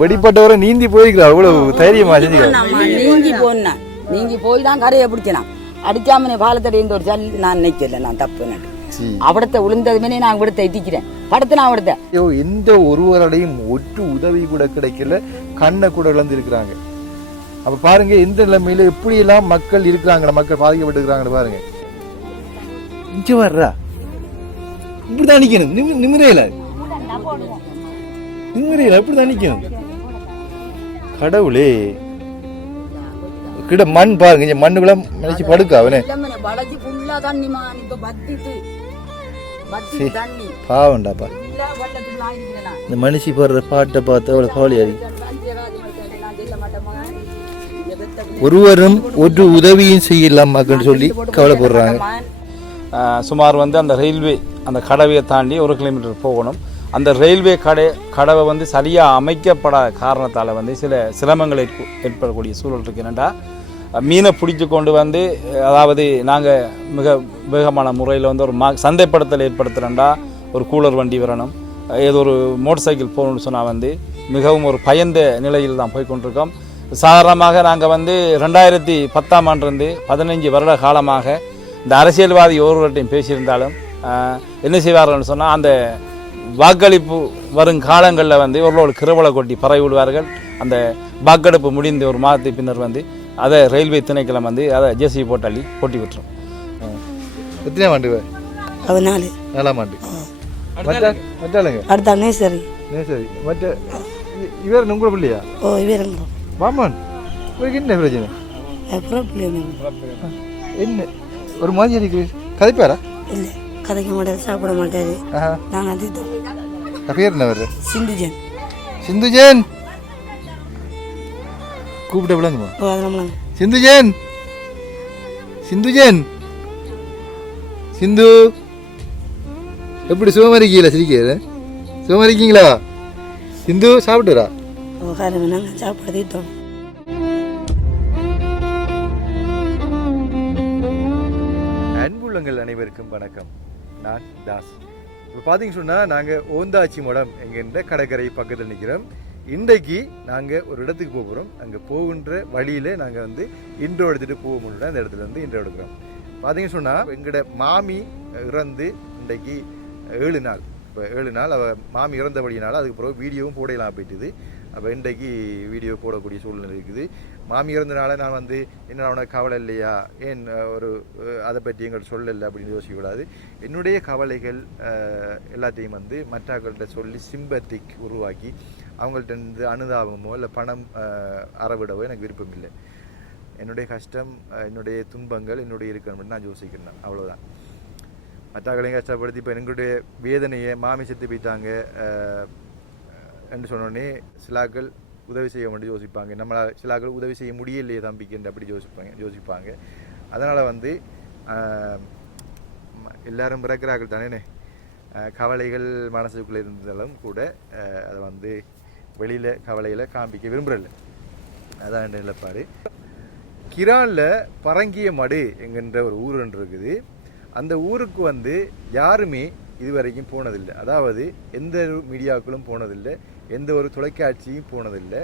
வெடிப்பட்டவரை நீந்தி போய்க்கிறா அவ்வளவு தைரியமா நீங்கி போய் தான் கரையை பிடிக்கணும். அடிக்காம பாலத்தடைந்து ஒரு சல் நான் நினைக்கல, நான் தப்பு அவடத்தை விழுந்ததுமே நான் விடத்தை எத்திக்கிறேன் படத்தை நான் விடத்த. எந்த ஒருவரையும் ஒட்டு உதவி கூட கிடைக்கல, கண்ணை கூட இழந்து இருக்கிறாங்க. அப்ப பாருங்க எந்த நிலைமையில எப்படி எல்லாம் மக்கள் இருக்கிறாங்க, மக்கள் பாதிக்கப்பட்டு இருக்கிறாங்க பாருங்க. இங்க வர்றா இப்படிதான் நிக்கணும், நிமிரையில இப்படிதான் நிக்கணும். கடவுளே கிட்ட மண் பாருங்க, மண்ணுக்குள்ள நினைச்சு படுக்க அவனே பாவண்டாப்பா. இந்த மனுஷி பாடுற பாட்டை பார்த்து அவ்வளவு கவலையா இருக்கு. ஒருவரும் ஒரு உதவியும் செய்யலாம் மக்கள் சொல்லி கவலைப்படுறாங்க. சுமார் அந்த ரயில்வே அந்த கடவையை தாண்டி 1 கிலோமீட்டர் போகணும். அந்த ரயில்வே கடவை சரியாக அமைக்கப்படாத காரணத்தால் சில சிரமங்கள் ஏற்படக்கூடிய சூழல் இருக்கு. என்னென்னா மீனை பிடிச்சி கொண்டு அதாவது நாங்கள் மிக வேகமான முறையில் ஒரு சந்தைப்படுத்தல் ஏற்படுத்துகிறேன்டா ஒரு கூலர் வண்டி வரணும், ஏதோ ஒரு மோட்டர் சைக்கிள் போகணும்னு சொன்னால் மிகவும் ஒரு பயந்த நிலையில் தான் போய்கொண்டிருக்கோம். சாதாரணமாக நாங்கள் 2010ஆம் ஆண்டிலிருந்து 15 வருட காலமாக இந்த அரசியல்வாதி ஒருவர்கிட்டையும் பேசியிருந்தாலும் என்ன செய்வார்கள்னு சொன்னால் அந்த வாக்களிப்பு வரும் காலங்களில் ஒரு கிருவலை கொட்டி பரவி விடுவார்கள். அந்த வாக்கெடுப்பு முடிந்த ஒரு மாதத்துக்கு பின்னர் அதை ரயில்வே திணைக்களம் அதை ஜேசிபி போட்டாளி போட்டி விட்டுரும். எத்தனை ஆண்டு? 4ஆம் ஆண்டு. அடுத்த சரி மற்ற இவர் உங்களோட பிள்ளையா? ஓ இவர் மாமன். என்ன பிரச்சனை? என்ன ஒரு மாதிரி இருக்கு? கதைப்பாரா? இல்லை கதைக்க மாட்டாரு, சாப்பிட மாட்டாரு. நாங்கள் அது பேர் என்ன வருது? சிந்துஜன். சிந்துஜன் கூப்பிட்ட விளங்குமா? ஓ அதனால சிந்துஜன், சிந்துஜன், சிந்து எப்படி சுகமா இருக்கீங்களா? சிரிக்கிற சுகமா இருக்கீங்களா? சிந்து சாப்பிட்டுறா? ஓ காரணம் நாங்கள் சாப்பிட தீட்டோம். அன்புள்ளங்கள் அனைவருக்கும் வணக்கம். நான் தாஸ். இப்போ பார்த்தீங்கன்னு சொன்னால் நாங்கள் ஓந்தாச்சி மடம் என்கின்ற கடற்கரை பக்கத்தில் நிற்கிறோம். இன்றைக்கு நாங்கள் ஒரு இடத்துக்கு போகிறோம். அங்கே போகின்ற வழியில் நாங்கள் இன்ட்ரோ எடுத்துகிட்டு போக முடியல. அந்த இடத்துல இன்ட்ரோ எடுக்கிறோம். பார்த்தீங்கன்னு சொன்னால் எங்களோட மாமி இறந்து இன்றைக்கு 7 நாள். இப்போ 7 நாள் அவள் மாமி இறந்தபடியினால அதுக்கு பிறகு வீடியோவும் போடலாம் போயிட்டுது. அப்போ இன்றைக்கு வீடியோ போடக்கூடிய சூழ்நிலை இருக்குது. மாமி இறந்தனால நான் என்ன அவனுக்கு கவலை இல்லையா, ஏன் ஒரு அதை பற்றி எங்கள்கிட்ட சொல்லலை அப்படின்னு யோசிக்கக்கூடாது. என்னுடைய கவலைகள் எல்லாத்தையும் மற்றவர்கள்ட்ட சொல்லி சிம்பத்திக் உருவாக்கி அவங்கள்ட்ட அனுதாபமோ இல்லை பணம் அறவிடவோ எனக்கு விருப்பம் இல்லை. என்னுடைய கஷ்டம், என்னுடைய துன்பங்கள் என்னுடைய இருக்கணும்னு நான் யோசிக்கிறேன், அவ்வளோதான். மற்றவர்களையும் கஷ்டப்படுத்தி இப்போ எங்களுடைய வேதனையை மாமி செத்து போயிட்டாங்க என்று சொன்னோடனே சிலாக்கள் உதவி செய்ய வேண்டிய யோசிப்பாங்க. நம்மளால் சிலாக்கள் உதவி செய்ய முடியலையே தம்பிக்குன்ற அப்படி யோசிப்பாங்க. அதனால் எல்லாரும் பிறக்கிறார்கள் தானே, கவலைகள் மனசுக்குள்ளே இருந்தாலும் கூட அதை வெளியில் கவலையில் காண்பிக்க விரும்புகிறல்ல. அதான் என் நிலப்பாடு. கிரானில் பரங்கிய மடு என்கின்ற ஒரு ஊர் ஒன்று இருக்குது. அந்த ஊருக்கு யாருமே இதுவரைக்கும் போனதில்லை. அதாவது எந்த மீடியாக்களும் போனதில்லை, எந்த ஒரு தொலைக்காட்சியும் போனதில்லை.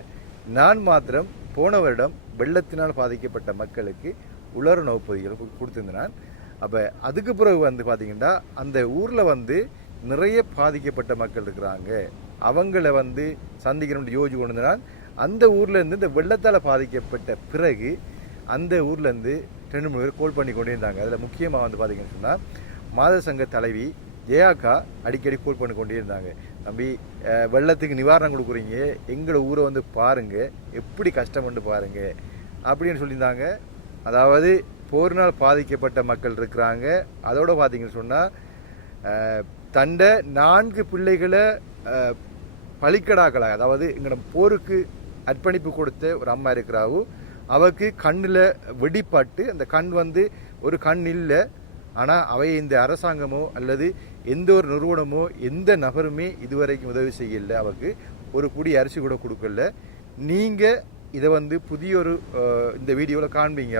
நான் மாத்திரம் போன வருடம் வெள்ளத்தினால் பாதிக்கப்பட்ட மக்களுக்கு உலருணவு பொதிகள் கொடுத்துருந்தேன். அப்போ அதுக்கு பிறகு பார்த்தீங்கன்னா அந்த ஊரில் நிறைய பாதிக்கப்பட்ட மக்கள் இருக்கிறாங்க. அவங்கள சந்திக்கணும்னு யோசிச்சு கொண்டு நான் அந்த ஊர்லேருந்து இந்த வெள்ளத்தால் பாதிக்கப்பட்ட பிறகு அந்த ஊர்லேருந்து 2-3 பேர் கோல் பண்ணி கொண்டே இருந்தாங்க. அதில் முக்கியமாக பார்த்தீங்கன்னு சொன்னால் மாத சங்க தலைவி ஜெயாக்கா அடிக்கடி கோல் பண்ணி கொண்டே இருந்தாங்க. தம்பி வெள்ளத்துக்கு நிவாரணம் கொடுக்குறீங்க, எங்களோட ஊரை பாருங்கள், எப்படி கஷ்டப்பட்டு பாருங்கள் அப்படின்னு சொல்லியிருந்தாங்க. அதாவது போரினால் பாதிக்கப்பட்ட மக்கள் இருக்கிறாங்க. அதோடு பார்த்தீங்கன்னு சொன்னால் தண்டை 4 பிள்ளைகளை பலிக்கடாக்களாக, அதாவது எங்களோட போருக்கு அர்ப்பணிப்பு கொடுத்த ஒரு அம்மா இருக்கிறாவோ, அவருக்கு கண்ணில் வெடிப்பட்டு அந்த கண் ஒரு கண் இல்லை. ஆனால் அவை இந்த அரசாங்கமோ அல்லது எந்த ஒரு நிறுவனமோ எந்த நபருமே இதுவரைக்கும் உதவி செய்யலை. அவருக்கு ஒரு குடி அரிசி கூட கொடுக்கல. நீங்கள் இதை புதிய ஒரு இந்த வீடியோவில் காண்பீங்க.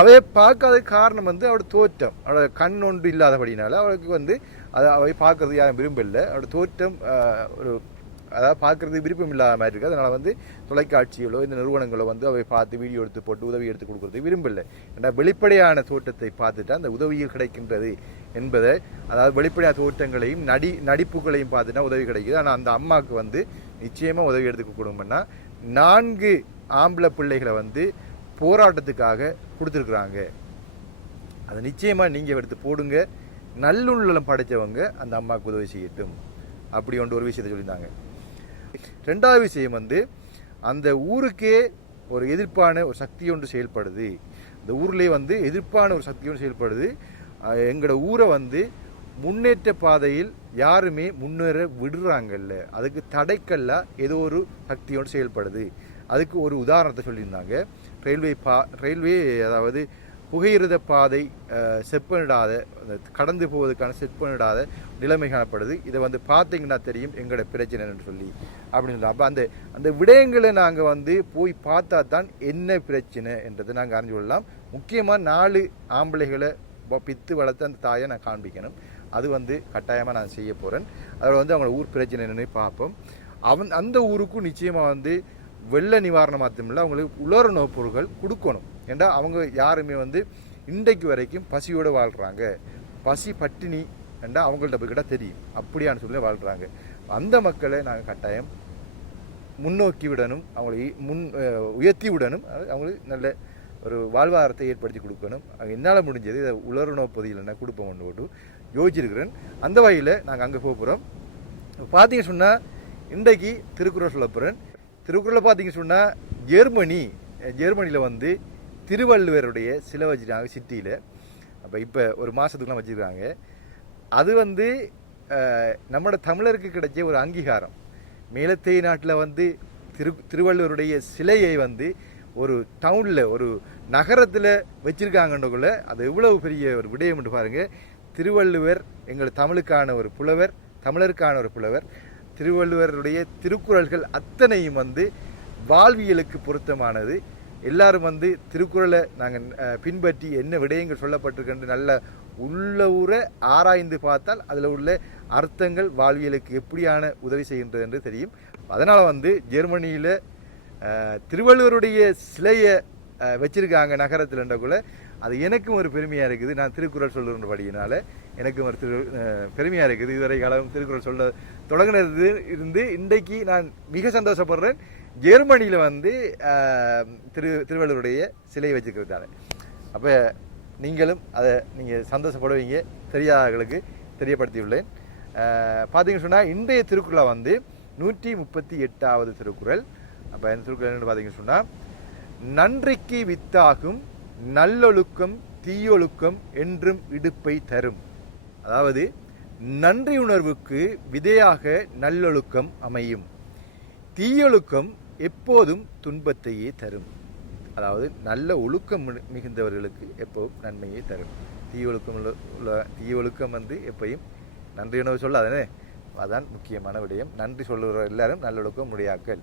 அவையை பார்க்காத காரணம் அவளோட தோற்றம், அவளோட கண் ஒன்று இல்லாதபடினால அவளுக்கு அதை அவை பார்க்கறது யாரும் விரும்பலை. அவளோட தோற்றம் ஒரு அதாவது பார்க்குறதுக்கு விருப்பம் இல்லாத மாதிரி இருக்குது. அதனால் வந்து தொலைக்காட்சிகளோ இந்த நிறுவனங்களோ வந்து அவை பார்த்து வீடியோ எடுத்து போட்டு உதவி எடுத்து கொடுக்குறதுக்கு விரும்பலை. ஏன்னா வெளிப்படையான தோட்டத்தை பார்த்துட்டா அந்த உதவிகள் கிடைக்கின்றது என்பதை, அதாவது வெளிப்படையான தோட்டங்களையும் நடிப்புகளையும் பார்த்துட்டா உதவி கிடைக்குது. ஆனால் அந்த அம்மாவுக்கு வந்து நிச்சயமாக உதவி எடுத்து கொடுக்கணும்னா 4 ஆம்பளை பிள்ளைகளை வந்து போராட்டத்துக்காக கொடுத்துருக்குறாங்க. அதை நிச்சயமாக நீங்கள் எடுத்து போடுங்க. நல்லுள்ளம் படைத்தவங்க அந்த அம்மாவுக்கு உதவி செய்யட்டும் அப்படி ஒரு விஷயத்தை சொல்லியிருந்தாங்க. 2வது விஷயம் வந்து அந்த ஊருக்கே ஒரு எதிர்ப்பான ஒரு சக்தி ஒன்று செயல்படுது. இந்த ஊர்லேயே வந்து எதிர்ப்பான ஒரு சக்தி ஒன்று செயல்படுது. எங்களோட ஊரை வந்து முன்னேற்ற பாதையில் யாருமே முன்னேற விடுறாங்கல்ல, அதுக்கு தடைக்கல்ல ஏதோ ஒரு சக்தி ஒன்று செயல்படுது. அதுக்கு ஒரு உதாரணத்தை சொல்லியிருந்தாங்க. ரயில்வே அதாவது புகையிரத பாதை செப்பனிடாத, கடந்து போவதற்கான செப்பனிடாத நிலைமை காணப்படுது. இதை வந்து பார்த்தீங்கன்னா தெரியும் எங்களோட பிரச்சனைன்னு சொல்லி அப்படின்னு. அப்போ அந்த விடயங்களை நாங்கள் வந்து போய் பார்த்தா தான் என்ன பிரச்சனை என்றதை நாங்கள் அறிஞ்சு கொள்ளலாம். முக்கியமாக 4 ஆம்பளைகளை பித்து வளர்த்து அந்த தாயை நான் காண்பிக்கணும். அது வந்து கட்டாயமாக நான் செய்ய போகிறேன். அதில் வந்து அவங்களோட ஊர் பிரச்சனை என்னன்னு பார்ப்போம். அந்த ஊருக்கும் நிச்சயமாக வந்து வெள்ள நிவாரணம் மாத்திரமில்லை, அவங்களுக்கு உலர்ணவு பொருட்கள் கொடுக்கணும். ஏன்னா அவங்க யாருமே வந்து இன்றைக்கு வரைக்கும் பசியோடு வாழ்கிறாங்க. பசி பட்டினி ஏண்டா அவங்கள்ட்ட போய் கிட்ட தெரியும் அப்படியான்னு சொல்லி வாழ்கிறாங்க. அந்த மக்களை நாங்கள் கட்டாயம் முன்னோக்கி விடணும், அவங்களை உயர்த்தி விடணும், அவங்களுக்கு நல்ல ஒரு வாழ்வாதாரத்தை ஏற்படுத்தி கொடுக்கணும். என்னால் முடிஞ்சது இதை உலர்ணவு பொதியில் என்ன கொடுப்போம்னு போட்டு யோசிச்சிருக்கிறேன். அந்த வகையில் நாங்கள் அங்கே போக போகிறோம். பார்த்தீங்க சொன்னால் இன்றைக்கு திருக்குறள் சொல்ல போகிறேன். திருக்குறளை பார்த்தீங்க சொன்னால் ஜெர்மனியில் வந்து திருவள்ளுவருடைய சிலை வச்சுருக்காங்க சிட்டியில். அப்போ இப்போ ஒரு மாதத்துக்குலாம் வச்சுருக்காங்க. அது வந்து நம்மளோட தமிழருக்கு கிடைச்ச ஒரு அங்கீகாரம். மேலத்தை நாட்டில் வந்து திருவள்ளுவருடைய சிலையை வந்து ஒரு டவுனில் ஒரு நகரத்தில் வச்சுருக்காங்கன்றக்குள்ள அது எவ்வளவு பெரிய ஒரு விடயம் என்று பாருங்கள். திருவள்ளுவர் எங்கள் தமிழுக்கான ஒரு புலவர், தமிழருக்கான ஒரு புலவர். திருவள்ளுவருடைய திருக்குறள்கள் அத்தனையும் வந்து வாழ்வியலுக்கு பொருத்தமானது. எல்லாரும் வந்து திருக்குறளை நாங்கள் பின்பற்றி என்ன விடயங்கள் சொல்லப்பட்டிருக்கின்ற நல்ல உள்ளூரை ஆராய்ந்து பார்த்தால் அதில் உள்ள அர்த்தங்கள் வாழ்வியலுக்கு எப்படியான உதவி செய்கின்றது என்று தெரியும். அதனால் வந்து ஜெர்மனியில் திருவள்ளுவருடைய சிலையை வச்சிருக்காங்க நகரத்தில்ன்றக்குள்ள அது எனக்கும் ஒரு பெருமையாக இருக்குது. நான் திருக்குறள் சொல்லுறபடியினால எனக்கும் ஒரு பெருமையாக இருக்குது. இதுவரை காலம் திருக்குறள் சொல்ல தொடங்கினது இருந்து இன்றைக்கு நான் மிக சந்தோஷப்படுறேன். ஜெர்மனியில் வந்து திருவள்ளுவருடைய சிலையை வச்சுக்கிறதால. அப்போ நீங்களும் அதை நீங்கள் சந்தோஷப்படுவீங்க, தெரியாதவர்களுக்கு தெரியப்படுத்தியுள்ளேன். பார்த்தீங்கன்னு சொன்னால் இன்றைய திருக்குறளை வந்து 138வது திருக்குறள். அப்போ இந்த திருக்குறள் என்னென்னு பார்த்தீங்கன்னு சொன்னால், நன்றிக்கு வித்தாகும் நல்லொழுக்கம் தீயொழுக்கம் என்றும் இடுப்பை தரும். அதாவது நன்றி உணர்வுக்கு விதையாக நல்லொழுக்கம் அமையும், தீயொழுக்கம் எப்போதும் துன்பத்தையே தரும். அதாவது நல்ல ஒழுக்கம் மிகுந்தவர்களுக்கு எப்போதும் நன்மையை தரும். தீயொழுக்கம் வந்து எப்பயும் நன்றி உணர்வு சொல்லாதானே, அதான் முக்கியமான விடயம். நன்றி சொல்லுற எல்லாரும் நல்லொழுக்கம் முடியாக்கள்.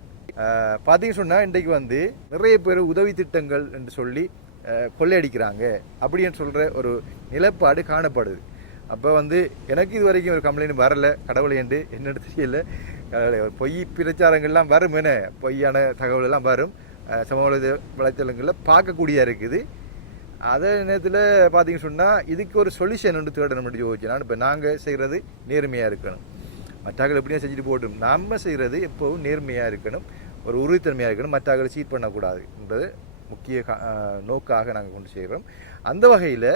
பார்த்தீங்கன்னு சொன்னால் இன்றைக்கு வந்து நிறைய பேர் உதவி திட்டங்கள் என்று சொல்லி கொள்ளையடிக்கிறாங்க அப்படின்னு சொல்கிற ஒரு நிலைப்பாடு காணப்படுது. அப்போ வந்து எனக்கு இது வரைக்கும் ஒரு கம்ப்ளைண்ட் வரலை. கடவுளை என்று என்னென்னு தெரியல. பொய் பிரச்சாரங்கள்லாம் வரும், என்ன பொய்யான தகவல் எல்லாம் வரும், சமூக வலைத்தளங்களில் பார்க்கக்கூடிய இருக்குது. அதே நேரத்தில் பார்த்தீங்கன்னு சொன்னால் இதுக்கு ஒரு சொல்யூஷன் ஒன்று தேடணும் முடிஞ்சு போச்சு. நான் இப்போ நாங்கள் செய்கிறது நேர்மையாக இருக்கணும், மற்றவர்கள் எப்படியா செஞ்சுட்டு போட்டும், நம்ம செய்கிறது எப்போவும் நேர்மையாக இருக்கணும், ஒரு உறுதித்தன்மையாக இருக்கணும், மற்றவர்களை சீட் பண்ணக்கூடாது என்பது முக்கிய நோக்காக நாங்கள் கொண்டு செய்கிறோம். அந்த வகையில்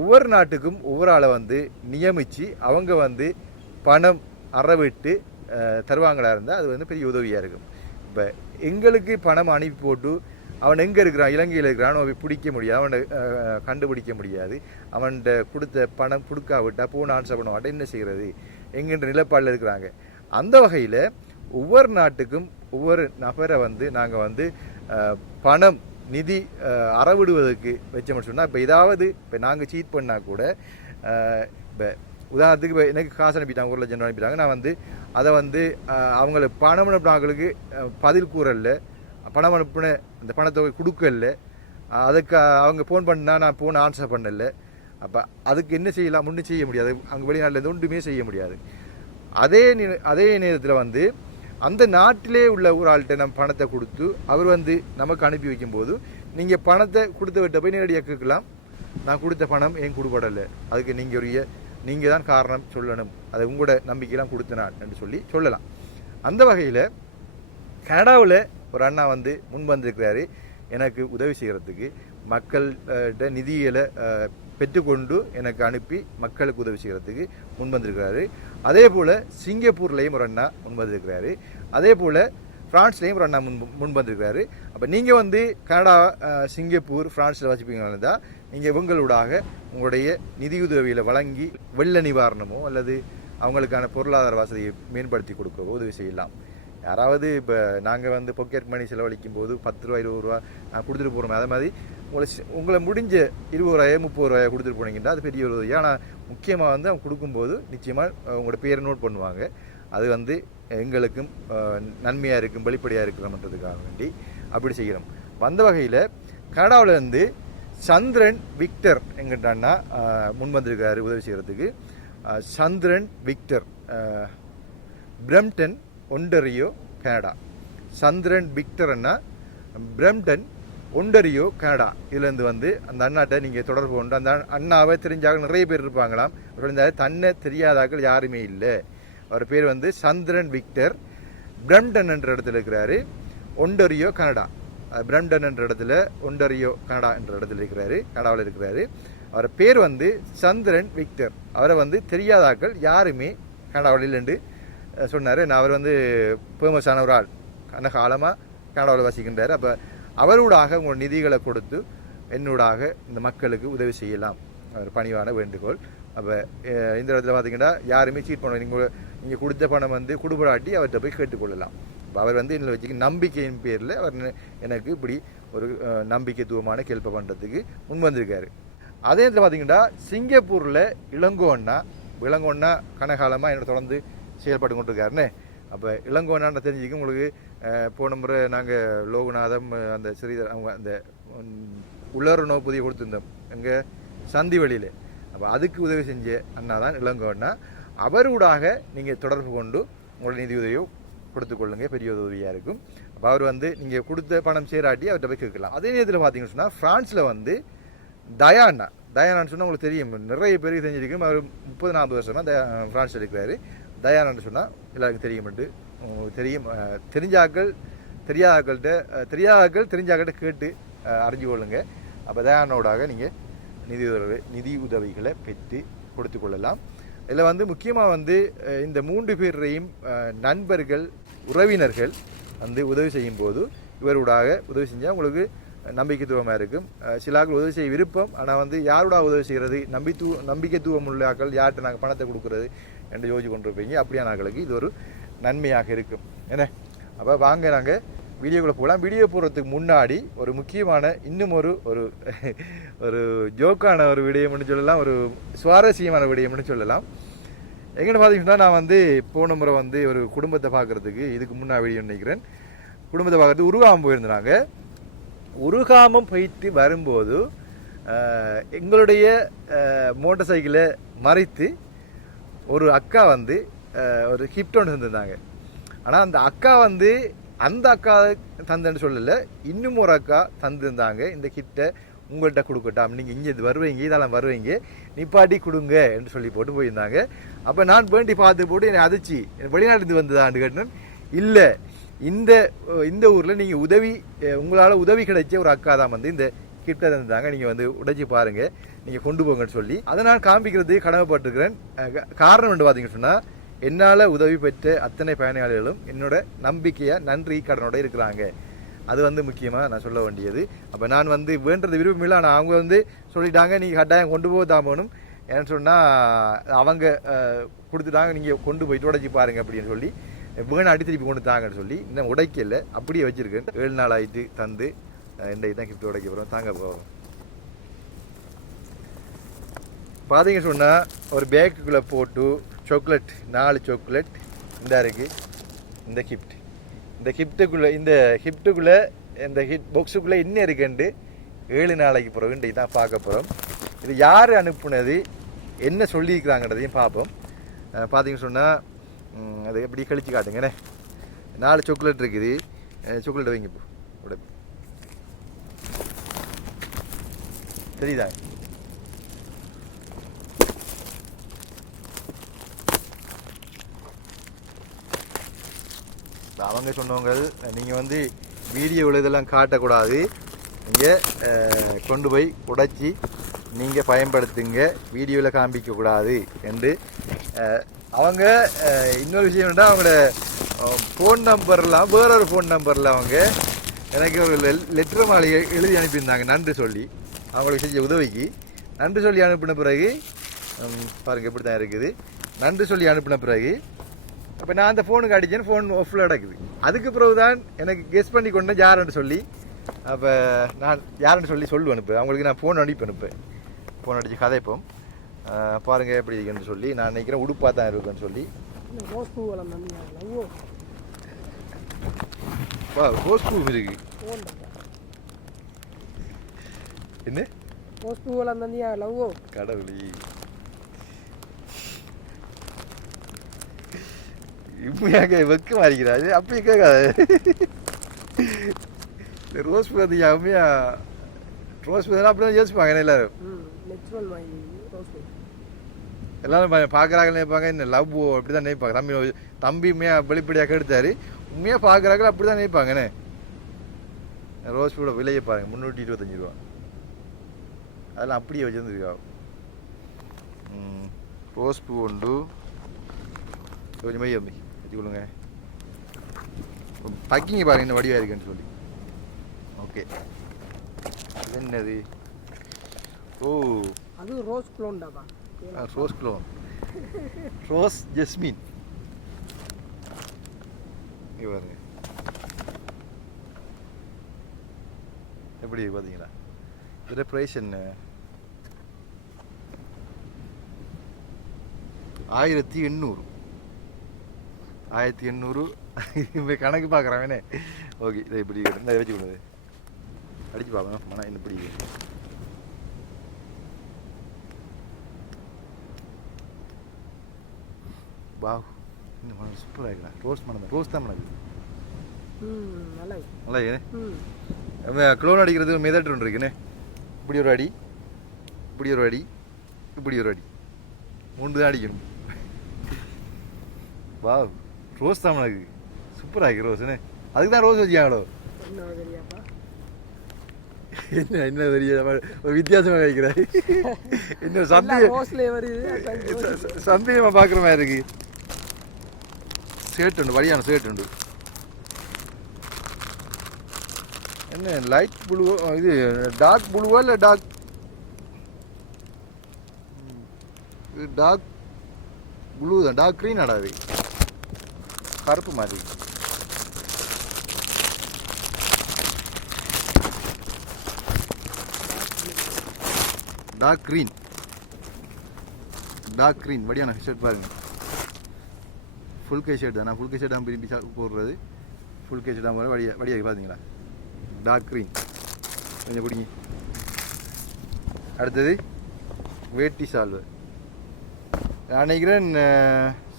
ஒவ்வொரு நாட்டுக்கும் ஒவ்வொரு ஆளை வந்து நியமித்து அவங்க வந்து பணம் அறவிட்டு தருவாங்களா இருந்தால் அது வந்து பெரிய உதவியாக இருக்கும். இப்போ எங்களுக்கு பணம் அனுப்பி போட்டு அவன் எங்கே இருக்கிறான், இலங்கையில் இருக்கிறான், அவன் பிடிக்க முடியாது, அவனை கண்டுபிடிக்க முடியாது, அவன்கிட்ட கொடுத்த பணம் கொடுக்காவிட்டால் போன ஆன்சர் பண்ண மாட்டேன், என்ன செய்கிறது எங்கென்ற நிலைப்பாடில் இருக்கிறாங்க. அந்த வகையில் ஒவ்வொரு நாட்டுக்கும் ஒவ்வொரு நபரை வந்து நாங்கள் வந்து பணம் நிதி அறவிடுவதற்கு வச்சோம்னு சொன்னால், இப்போ ஏதாவது இப்போ நாங்கள் சீட் பண்ணால் கூட, இப்போ உதாரணத்துக்கு இப்போ எனக்கு காசு அனுப்பிட்டாங்க, 1 லட்சம் அனுப்பிட்டாங்க, நான் வந்து அதை வந்து அவங்கள பணம் அனுப்பினாங்களுக்கு பதில் கூறல, பணம் அனுப்பின அந்த பணத்தொகை கொடுக்கல, அதுக்கு அவங்க ஃபோன் பண்ணால் நான் ஃபோன் ஆன்சர் பண்ணல. அப்போ அதுக்கு என்ன செய்யலாம், ஒன்றும் செய்ய முடியாது, அங்கே வெளிநாட்டில் ஒன்றுமே செய்ய முடியாது. அதே நேரத்தில் வந்து அந்த நாட்டிலே உள்ள ஒரு ஆள்கிட்ட நம்ம பணத்தை கொடுத்து அவர் வந்து நமக்கு அனுப்பி வைக்கும்போது நீங்கள் பணத்தை கொடுத்தவர்கிட்ட போய் நேரடியாக கேட்கலாம், நான் கொடுத்த பணம் ஏன் கொடுபடலை, அதுக்கு நீங்கள் தான் காரணம் சொல்லணும், அதை உங்களோட நம்பிக்கையெல்லாம் கொடுத்த நான் என்று சொல்லலாம். அந்த வகையில் கனடாவில் ஒரு அண்ணா வந்து முன் வந்திருக்கிறாரு எனக்கு உதவி செய்கிறதுக்கு, மக்கள்கிட்ட நிதிகளை பெற்றுக்கொண்டு எனக்கு அனுப்பி மக்களுக்கு உதவி செய்கிறதுக்கு முன் வந்திருக்கிறாரு. அதே போல் சிங்கப்பூர்லேயும் ஒரு அண்ணா முன் வந்திருக்கிறாரு. அதே போல் ஃப்ரான்ஸ்லேயும் ஒரு அண்ணா முன் வந்திருக்கிறாரு. அப்போ நீங்கள் வந்து கனடா, சிங்கப்பூர், ஃப்ரான்ஸில் வச்சுப்பீங்கன்னா தான் நீங்கள் இவங்களூடாக உங்களுடைய நிதியுதவியில் வழங்கி வெள்ள நிவாரணமோ அல்லது அவங்களுக்கான பொருளாதார வசதியை மேம்படுத்தி கொடுக்கவோ உதவி செய்யலாம். யாராவது இப்போ நாங்கள் வந்து பாக்கெட் மணி செலவழிக்கும் போது 10 ரூபா 20 ரூபா நான் கொடுத்துட்டு போகிறோமே, அதே மாதிரி உங்களை முடிஞ்ச 20 ரூபாயோ 30 ரூபாயோ கொடுத்துட்டு போனீங்கன்னா அது பெரிய ஒரு உதவி. ஆனால் முக்கியமாக வந்து அவங்க கொடுக்கும்போது நிச்சயமாக உங்களோட பேரை நோட் பண்ணுவாங்க. அது வந்து எங்களுக்கும் நன்மையாக இருக்கும், வெளிப்படையாக இருக்கணுன்றதுக்காக வேண்டி அப்படி செய்கிறோம். அந்த வகையில் கனடாவில் இருந்து சந்திரன் விக்டர் எங்கிட்டான்னா முன் வந்திருக்காரு உதவி செய்கிறதுக்கு. சந்திரன் விக்டர், பிரம்டன், ஒண்டரியோ, கனடா. சந்திரன் விக்டர்னா பிரம்டன், ஒண்டரியோ, கனடா. இதுலேருந்து வந்து அந்த அண்ணாட்ட நீங்கள் தொடர்பு கொண்டு அந்த அண்ணாவை தெரிஞ்சாக நிறைய பேர் இருப்பாங்களாம். தன்னை தெரியாதாக்கள் யாருமே இல்லை. அவர் பேர் வந்து சந்திரன் விக்டர், பிரம்டன் என்ற இடத்துல இருக்கிறாரு, ஒண்டரியோ, கனடா. பிரம்டன் என்ற இடத்துல, ஒண்டரியோ, கனடா என்ற இடத்துல இருக்கிறாரு, கனடாவில் இருக்கிறாரு. அவர் பேர் வந்து சந்திரன் விக்டர். அவரை வந்து தெரியாதாக்கள் யாருமே கனடாவில் இல்லைன்னு சொன்னார். நான் அவர் வந்து ஃபேமஸான ஒரு ஆள், காலமாக கனடாவில் வசிக்கின்றார். அப்போ அவரூடாக உங்கள் நிதிகளை கொடுத்து என்னூடாக இந்த மக்களுக்கு உதவி செய்யலாம், ஒரு பணிவான வேண்டுகோள். அப்போ இந்த இடத்துல பார்த்தீங்கன்னா யாருமே சீட் பண்ண, நீங்கள் கொடுத்த பணம் வந்து குடுபடாட்டி அவர்கிட்ட போய் கேட்டுக்கொள்ளலாம். அவர் வந்து என்னை வச்சுக்க நம்பிக்கையின் பேரில் அவர் எனக்கு இப்படி ஒரு நம்பிக்கைத்துவமான கேள்வி பண்ணுறதுக்கு முன் வந்திருக்காரு. அதே இடத்துல பார்த்தீங்கன்னா சிங்கப்பூரில் இளங்கோன்னா கனகாலமாக என்னோட தொடர்ந்து செயல்பட்டு கொண்டிருக்காருன்னு. அப்போ இளங்கோன்னான்னு தெரிஞ்சுக்க உங்களுக்கு போன முறை நாங்கள் லோகநாதம் அந்த ஸ்ரீதர் அவங்க அந்த உலர்ணவு புதிய கொடுத்துருந்தோம் எங்கள் சந்தி வழியில். அப்போ அதுக்கு உதவி செஞ்ச அண்ணா தான் இளங்கோன்னா. அவரூடாக நீங்கள் தொடர்பு கொண்டு உங்களோட நிதி உதவியோ கொடுத்துக்கொள்ளுங்க, பெரிய உதவியாக இருக்கும். அப்போ அவர் வந்து நீங்கள் கொடுத்த பணம் சேராட்டி அவர்கிட்ட போய் கேட்கலாம். அதே நேரத்தில் பார்த்தீங்கன்னு சொன்னால் ஃப்ரான்ஸில் வந்து தயானான்னு சொன்னால் உங்களுக்கு தெரியும், நிறைய பேருக்கு தெரிஞ்சிருக்கும். அவர் 30-40 வருஷமாக ஃப்ரான்ஸில் இருக்கிறாரு. தயானான்னு சொன்னால் எல்லாருக்கும் தெரியும். தெரிஞ்சாக்கள்கிட்ட கேட்டு அறிஞ்சு கொள்ளுங்க. அப்போ தயானோடாக நீங்கள் நிதி உதவிகளை பெற்று கொடுத்து கொள்ளலாம். இதில் வந்து முக்கியமாக வந்து இந்த 3 பேரையும் நண்பர்கள், உறவினர்கள் வந்து உதவி செய்யும் போது இவருடாக உதவி செஞ்சால் உங்களுக்கு நம்பிக்கைத்துவமாக இருக்கும். சிலாக்கள் உதவி செய்ய விருப்பம், ஆனால் வந்து யாரோட உதவி செய்கிறது, நம்பிக்கைத்துவம் உள்ள ஆக்கள் யார்கிட்ட நாங்கள் பணத்தை கொடுக்குறது என்று யோசிச்சு கொண்டிருப்பீங்க. அப்படியான ஆக்களுக்கு இது ஒரு நன்மையாக இருக்கும். என்ன அப்போ வாங்க நாங்கள் வீடியோக்குள்ளே போகலாம். வீடியோ போடுறதுக்கு முன்னாடி ஒரு முக்கியமான இன்னும் ஒரு ஜோக்கான ஒரு விடயம்னு சொல்லலாம், ஒரு சுவாரஸ்யமான விடயம்னு சொல்லலாம். எங்கிட்ட பார்த்தீங்கன்னா நான் வந்து போன முறை வந்து ஒரு குடும்பத்தை பார்க்குறதுக்கு இதுக்கு முன்னாடி வீடியோ நினைக்கிறேன், குடும்பத்தை பார்க்குறதுக்கு உருகாமம் போயிருந்தாங்க. உருகாமம் போயிட்டு வரும்போது எங்களுடைய மோட்டார் சைக்கிளை மறைத்து ஒரு அக்கா வந்து ஒரு கிஃப்ட் ஒன்று தந்திருந்தாங்க. ஆனால் அந்த அக்கா வந்து அந்த அக்கா தந்தேன்னு சொல்லலை, இன்னும் ஒரு அக்கா தந்திருந்தாங்க. இந்த கிஃப்டை உங்கள்கிட்ட கொடுக்கட்டாம், நீங்கள் இங்கே இது வருவீங்க, இதெல்லாம் வருவீங்க, நிப்பாட்டி கொடுங்க என்று சொல்லி போட்டு போயிருந்தாங்க. அப்போ நான் வேண்டி பார்த்து போட்டு என்னை அதிர்ச்சி வெளிநாட்டு வந்ததான்னு கேட்டேன். இல்லை, இந்த ஊரில் நீங்கள் உங்களால் உதவி கிடைச்ச ஒரு அக்கா தான் வந்து இந்த கிஃப்டை தந்தாங்க, நீங்கள் வந்து உடைச்சி பாருங்கள், நீங்கள் கொண்டு போங்கன்னு சொல்லி அதை நான் காண்பிக்கிறதுக்கு கடமைப்பட்டிருக்கிறேன். காரணம் என்று பார்த்தீங்கன்னு சொன்னால் என்னால் உதவி பெற்ற அத்தனை பயனாளிகளும் என்னோட நம்பிக்கையாக நன்றி கடனோட இருக்கிறாங்க. அது வந்து முக்கியமாக நான் சொல்ல வேண்டியது. அப்போ நான் வந்து வேண்டது விருப்பமில்லை, ஆனால் அவங்க வந்து சொல்லிட்டாங்க நீங்கள் கட்டாயம் கொண்டு போதாமணும் ஏன்னு சொன்னால் அவங்க கொடுத்துட்டாங்க, நீங்கள் கொண்டு போயிட்டு உடைச்சி பாருங்க அப்படின்னு சொல்லி வேணாட்டி திருப்பி கொண்டு தாங்கன்னு சொல்லி இன்னும் உடைக்கல, அப்படியே வச்சுருக்கேன். 7 நாள் ஆகிட்டு தந்து இன்றைக்கு தான் கிஃப்ட் உடைக்க போகிறோம். தாங்க போவோம். பார்த்தீங்க சொன்னால் ஒரு பேக்குள்ளே போட்டு சாக்லேட் 4 சாக்லேட் இந்த இருக்குது. இந்த கிஃப்ட்டுக்குள்ளே இந்த பாக்ஸுக்குள்ளே இன்னும் இருக்குண்டு 7 நாளைக்கு பிறகு இன்றைக்கு தான் பார்க்க போகிறோம். இது யார் அனுப்புனது, என்ன சொல்லியிருக்கிறாங்கன்றதையும் பார்ப்போம். பார்த்தீங்கன்னு சொன்னால் அது எப்படி கழிச்சு காட்டுங்கண்ணே. 4 சாக்லேட் இருக்குது. சாக்லேட் வைங்க போ உட தெரியுதா? அவங்க சொன்னவங்க நீங்கள் வந்து வீடியோவில் இதெல்லாம் காட்டக்கூடாது, நீங்கள் கொண்டு போய் உடைச்சி நீங்கள் பயன்படுத்துங்க, வீடியோவில் காண்பிக்கக்கூடாது என்று. அவங்க இன்னொரு விஷயம் என்னன்னா அவங்களோட ஃபோன் நம்பர்லாம் வேற ஒரு ஃபோன் நம்பரில் அவங்க எனக்கு ஒரு லெட்டர் மாளிகை எழுதி அனுப்பியிருந்தாங்க நன்றி சொல்லி. அவங்களுக்கு செஞ்ச உதவிக்கு நன்றி சொல்லி அனுப்பின பிறகு பாருங்கள் எப்படி தான் இருக்குது. நன்றி சொல்லி அனுப்பின பிறகு அப்போ நான் அந்த ஃபோனுக்கு அடித்தேன், ஃபோன் ஆஃபில் நடக்குது. அதுக்கு பிறகு தான் எனக்கு கெஸ் பண்ணி கொண்டேன் யாருன்னு சொல்லி. அப்போ நான் யாருன்னு சொல்லி அனுப்பு அவங்களுக்கு நான் ஃபோன் அனுப்பேன். ஃபோன் அடித்து கதைப்போம் பாருங்கள் எப்படி இருக்குன்னு சொல்லி. நான் நினைக்கிறேன் உடுப்பாக தான் இருக்குன்னு சொல்லி. வா ரோஸ் பூ இருக்கு என்ன கடவுளி இப்படியாக வெக்க மாறிக்கிறாரு அப்படி கேட்காது. ரோஸ் பூ வந்து அம்மையா ரோஸ் பூ அப்படிதான் யோசிப்பாங்க எல்லாரும் பார்க்குறாங்க நினைப்பாங்க என்ன லவ் அப்படி தான் நினைப்பாங்க. தம்பி உண்மையாக வெளிப்படையாக எடுத்தாரு, உண்மையாக பார்க்குறாங்க அப்படி தான் நினைப்பாங்கண்ணே. ரோஸ் பூவோட விலையை பாருங்க 325 ரூபா. அதெல்லாம் அப்படியே வச்சுருந்துருக்கா. ரோஸ் பூ உண்டு கொஞ்சம் மை அம்மி வச்சுக்கொள்ளுங்க. பக்கிங்க பாருங்க இந்த வடிவாக இருக்குன்னு சொல்லி. ஓகே இது என்னது? ஓ அது ரோஸ் க்ளோன்டாப்பா. Rose clone, rose jasmine. இங்கே பாருங்க எப்படி பார்த்தீங்களா? இதோட ப்ரைஸ் என்ன? 1800. 1800 கணக்கு பார்க்குறாங்கண்ணே. ஓகே இதை இப்படி இந்த வச்சு கொடுங்க அடிச்சு பார்க்கணும் மன என்ன இப்படி. வா இன்னும் மனம் சூப்பராக இருக்கலாம். ரோஸ் மனம் தான், ரோஸ் தான் மனது நல்லா இருக்குண்ணே. க்ளோன் அடிக்கிறது ஒரு மெதட் ஒன்று இருக்குண்ணே. இப்படி ஒரு அடி, இப்படி ஒரு அடி, இப்படி ஒரு அடி, 3 தான் அடிக்கணும். வா ரோஸ் தான் மனது சூப்பராக இருக்கு ரோஸ்ண்ணே. அதுக்கு தான் ரோஸ் வச்சியாங்களோ என்ன என்ன தெரியாது ஒரு வித்தியாசமாக வைக்கிறாரு. இன்னும் சந்தேகமாக பார்க்குற மாதிரி இருக்கு. ஷர்ட் உண்டு, வழியான ஷர்ட் உண்டு. என்ன லைட் ப்ளூ, இது டார்க் ப்ளூவா இல்லை டார்க் ப்ளூ தான், டார்க் க்ரீன் ஆடாது கருப்பு மாதிரி. டார்க் க்ரீன் வடியான ஷர்ட் பாருங்க. ஃபுல் கை ஷர்ட் தான், நான் ஃபுல் கை ஷர்ட் தான் விரும்பி போடுறது. ஃபுல் கை ஷர்ட் தான் போடுறது. வடியாக பார்த்தீங்களா? டார்க் க்ரீன் கொஞ்சம் பிடிங்க. அடுத்தது வேட்டி சால்வு. நான் நினைக்கிறேன்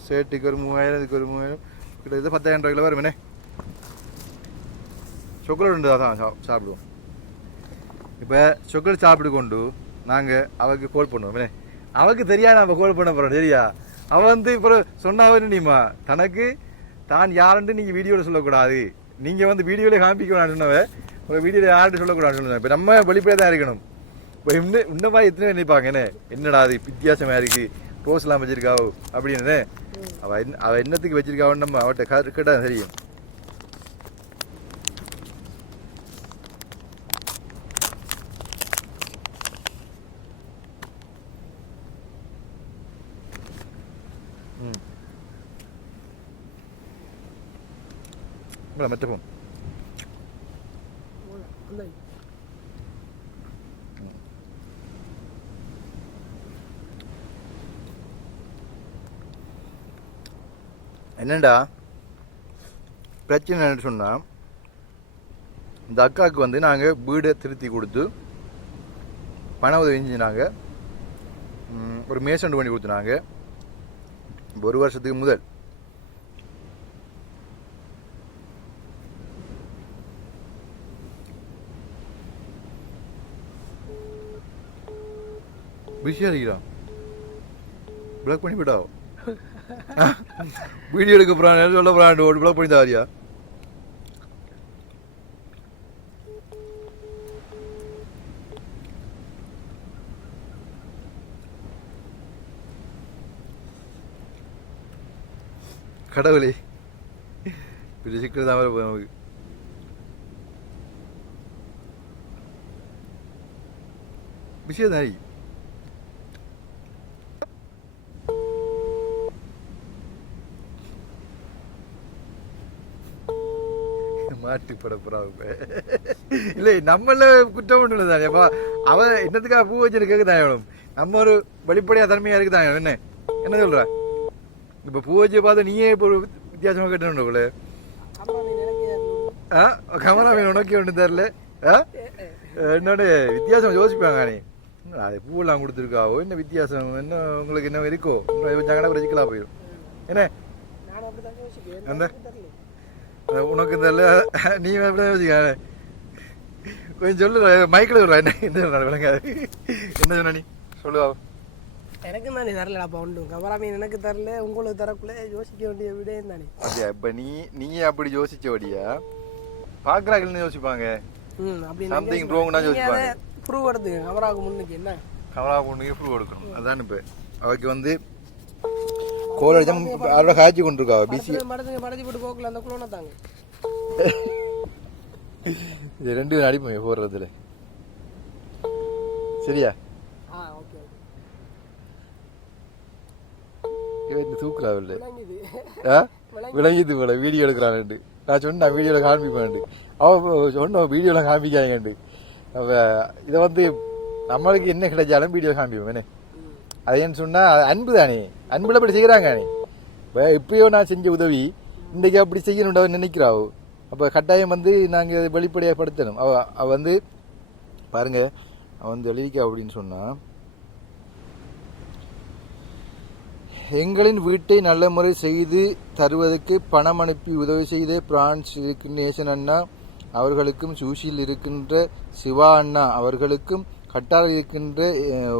ஷர்ட்டுக்கு ஒரு 3000, இதுக்கு ஒரு 3000, கிட்டத்தட்ட 10,000 ரூபாய்க்குள்ள வருமே. சாக்லேட் உண்டு தான் சாப்பிடுவோம். இப்போ சாக்லேட் சாப்பிட்டு கொண்டு நாங்கள் அவளுக்கு கால் பண்ணுவோம். அவளுக்கு தெரியாது நம்ம கால் பண்ண போகிறோம் சரியா? அவள் வந்து இப்போ சொன்னாவே நீமா தனக்கு தான் யாருன்ட்டு நீங்கள் வீடியோவில் சொல்லக்கூடாது, நீங்கள் வந்து வீடியோவில் காமிக்கக்கூடாது சொன்னவ உங்கள் வீடியோவில் யார்கிட்ட சொல்லக்கூடாதுன்னு சொல்லுவேன். இப்போ நம்ம வெளிப்படையாக தான் இருக்கணும். இப்போ இந்த மாதிரி எத்தனை பேர் நினைப்பாங்க என்னடா அது வித்தியாசமாக இருக்குது, ரோஸ்லாம் வச்சுருக்காவோ அப்படின்னு. அவள் என்னத்துக்கு வச்சுருக்காவோன்னு நம்ம அவட்ட கேட்டால் தெரியும். மற்ற போன் என்னண்டா பிரச்சனை சொன்னால், இந்த அக்காவுக்கு வந்து நாங்கள் வீடை திருத்தி கொடுத்து பண உதவி செஞ்சுனாங்க. ஒரு மேசன் பண்ணி கொடுத்துனாங்க 1 வருஷத்துக்கு முதல். பிஸியாக இருக்கிறான் பிளாக் பண்ணி விட்டா வீடியோ எடுக்க போகிறான் சொல்ல போகிறான் ஒரு பிளாக் பண்ணி தாரியா கடவுளே பெரிய சிக்கல் தான் வர நமக்கு விஷயம் தான் மாட்டு பட போறாங்க இல்லை நம்மள குற்றம் ஒன்று இல்லை தானே அவ என்னத்துக்காக பூ வச்சிருக்க தான் வேணும் நம்ம ஒரு வெளிப்படையா தன்மையா இருக்கு தான் என்ன என்ன சொல்ற இப்ப பூ வச்சு பார்த்து நீயே இப்போ ஒரு வித்தியாசமா கட்டணும் கமராமீன் உனக்கே ஒன்று தரல என்னோட வித்தியாசம் யோசிப்பாங்க நீ அது பூவெல்லாம் கொடுத்துருக்காவோ என்ன வித்தியாசம் என்ன உங்களுக்கு என்ன இருக்கோ சங்கடா பிரச்சிக்கலாம் போயிடும் என்ன அந்த உனக்கு தெரியல நீ எப்படி யோசிக்க கொஞ்சம் சொல்லு மைக்கில் சொல்ற என்ன என்ன விளங்காது என்ன சொன்ன நீ சொல்லுவா எனக்கு தானே தரலப்பா ஒன்றும் கமராமீன் எனக்கு தரல உங்களுக்கு தரக்குள்ள யோசிக்க வேண்டிய விடயம் தானே இப்ப நீ அப்படி யோசிச்சபடியா பாக்குறாங்கன்னு யோசிப்பாங்க சம்திங் ராங்னா யோசிப்பாங்க ப்ரூவ் எடுத்து கமராவுக்கு முன்னுக்கு என்ன கமராவுக்கு முன்னுக்கு ப்ரூவ் எடுக்கணும் அதான் இப்ப அவருக்கு வந்து கோல் அடிச்சா அவரோட காய்ச்சி கொண்டிருக்கா பிசி மடச்சி போட்டு போக்கல அந்த குளோனை தாங்க இது ரெண்டு பேரும் அடிப்போம் போடுறதுல சரியா தூக்குறாவில்ல விளங்கிது போல வீடியோ எடுக்கிறான் நான் சொன்னேன் வீடியோல காமிப்பேன் அவ சொன்ன வீடியோல காமிக்காங்க அவ இதை வந்து நம்மளுக்கு என்ன கிடைச்சாலும் வீடியோ காமிப்பேன் அது ஏன்னு சொன்னா அன்பு தானே அன்புல அப்படி செய்யறாங்க எப்பயோ நான் செஞ்ச உதவி இன்றைக்கு அப்படி செய்யணும் நினைக்கிறாவோ அப்ப கட்டாயம் வந்து நாங்க வெளிப்படையப்படுத்தணும் அவ வந்து பாருங்க அவ வந்து எழுதிக்கா அப்படின்னு சொன்னா எங்களின் வீட்டை நல்ல முறை செய்து தருவதற்கு பணம் அனுப்பி உதவி செய்த பிரான்ஸ் நேசன் அண்ணா அவர்களுக்கும் சூஷியில் இருக்கின்ற சிவா அண்ணா அவர்களுக்கும் கட்டாரில் இருக்கின்ற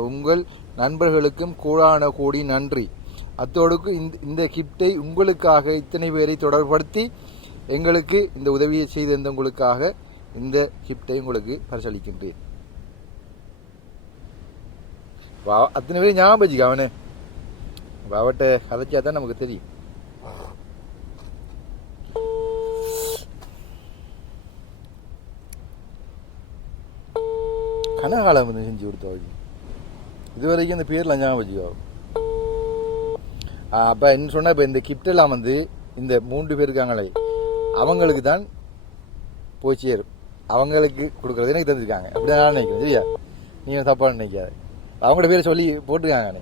உங்கள் நண்பர்களுக்கும் கோடான கோடி நன்றி. அத்தோடு இந்த கிஃப்டை உங்களுக்காக இத்தனை பேரை தொடர்படுத்தி எங்களுக்கு இந்த உதவியை செய்திருந்தவங்களுக்காக இந்த கிஃப்டை உங்களுக்கு பரிசளிக்கின்றேன். அத்தனை பேரும் ஞாபகம் வச்சுக்க அவனு அவட்ட கதைச்சா தான் நமக்கு தெரியும். கனகாலம் வந்து செஞ்சு கொடுத்தவங்க இது வரைக்கும் இந்த பேர்லாம் ஞாபகம் வச்சுக்கோ. அப்போ என்ன சொன்னால் இப்போ இந்த கிஃப்டெல்லாம் வந்து இந்த 3 பேர் இருக்காங்களே அவங்களுக்கு தான் போய் சேரும். அவங்களுக்கு கொடுக்குறது எனக்கு தந்துருக்காங்க அப்படி நான் நினைக்கிறேன். சரியா, நீங்கள் தப்பாக நினைக்காது. அவங்களோட பேரை சொல்லி போட்டிருக்காங்க.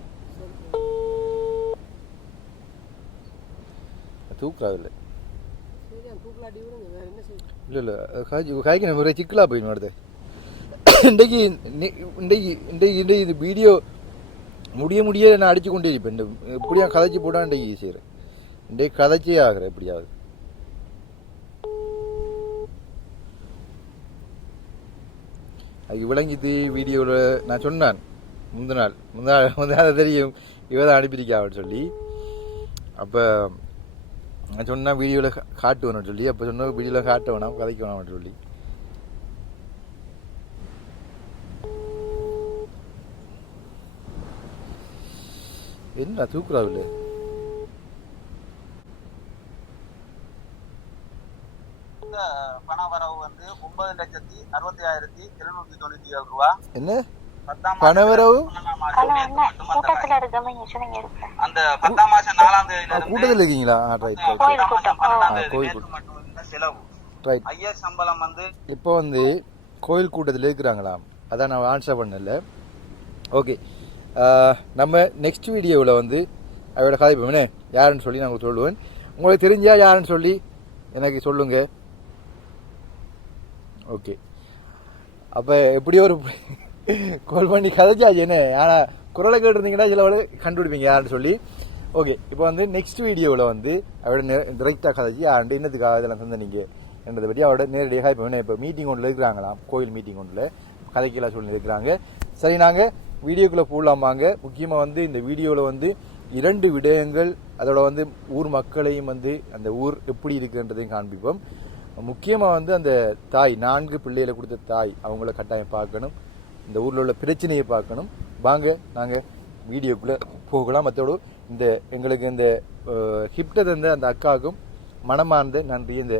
தூக்குறாது இல்லை இல்லை இல்லை காய்க்கு நிறைய சிக்கலாக போயிடும். அடுத்து இன்றைக்கு இது வீடியோ முடிய நான் அடிச்சு கொண்டே இருப்பேன். இப்படியா கதைச்சி போட்டால் இன்றைக்கு ஈஸியாக இன்றைக்கு கதைச்சே ஆகிறேன் எப்படியாவது. அது விளங்கிட்டு வீடியோவில் நான் சொன்னான் முந்தின நாள் தெரியும் இவதான் அனுப்பியிருக்கா அப்படின்னு சொல்லி. அப்போ நான் சொன்னால் வீடியோவில் காட்டுவேன்னு சொல்லி. அப்போ சொன்ன வீடியோவில் காட்ட வேணாம் கதைக்க வேணாம்னு சொல்லி. என்ன தூக்குறாவில்லை பண வரவு வந்து 9,60,797 ரூபா. என்ன பண வரவு? அந்த 10ஆம் மாசம் 4ஆம் தேதியில இருந்து கூட்டத்தில் இருக்கீங்களா? ரைட் ரைட் கோயில் செலவு ரைட். ஐயர் சம்பளம் வந்து இப்போ வந்து கோயில் கூட்டத்தில் இருக்கிறாங்களாம். அதான் நான் ஆன்சர் பண்ணல. ஓகே, நம்ம நெக்ஸ்ட் வீடியோவில் வந்து அவரோட கதைப்போம்னே யாருன்னு சொல்லி நான் உங்களுக்கு சொல்லுவேன். உங்களுக்கு தெரிஞ்சா யாருன்னு சொல்லி எனக்கு சொல்லுங்க. ஓகே, அப்போ எப்படியோ ஒரு கால் பண்ணி கதைச்சாச்சு என்ன. ஆனால் குரலை கேட்டிருந்தீங்கன்னா சில கண்டுபிடிப்பீங்க யாருன்னு சொல்லி. ஓகே, இப்போ வந்து நெக்ஸ்ட் வீடியோவில் வந்து அவரோட டிரெக்டாக கதைச்சி யாருண்டு என்னத்துக்காக இதெல்லாம் தந்தீங்க என்றதை பற்றி அவரோட நேரடியாக இப்போ மீட்டிங் ஒன்றில் இருக்கிறாங்களாம். கோயில் மீட்டிங் ஒன்றில் கதைக்கெல்லாம் சொல்லி இருக்கிறாங்க. சரி, நாங்கள் வீடியோக்குள்ளே போடலாமாங்க. முக்கியமாக வந்து இந்த வீடியோவில் வந்து 2 விடயங்கள், அதோட வந்து ஊர் மக்களையும் வந்து அந்த ஊர் எப்படி இருக்குன்றதையும் காண்பிப்போம். முக்கியமாக வந்து அந்த தாய் 4 பிள்ளைகளை கொடுத்த தாய் அவங்கள கட்டாயம் பார்க்கணும், இந்த ஊரில் உள்ள பிரச்சனையை பார்க்கணும். வாங்க நாங்கள் வீடியோக்குள்ளே போகலாம். மற்றோடு இந்த எங்களுக்கு இந்த கிஃப்ட்டை தந்த அந்த அக்காவுக்கும் மனமார்ந்த நன்றி இந்த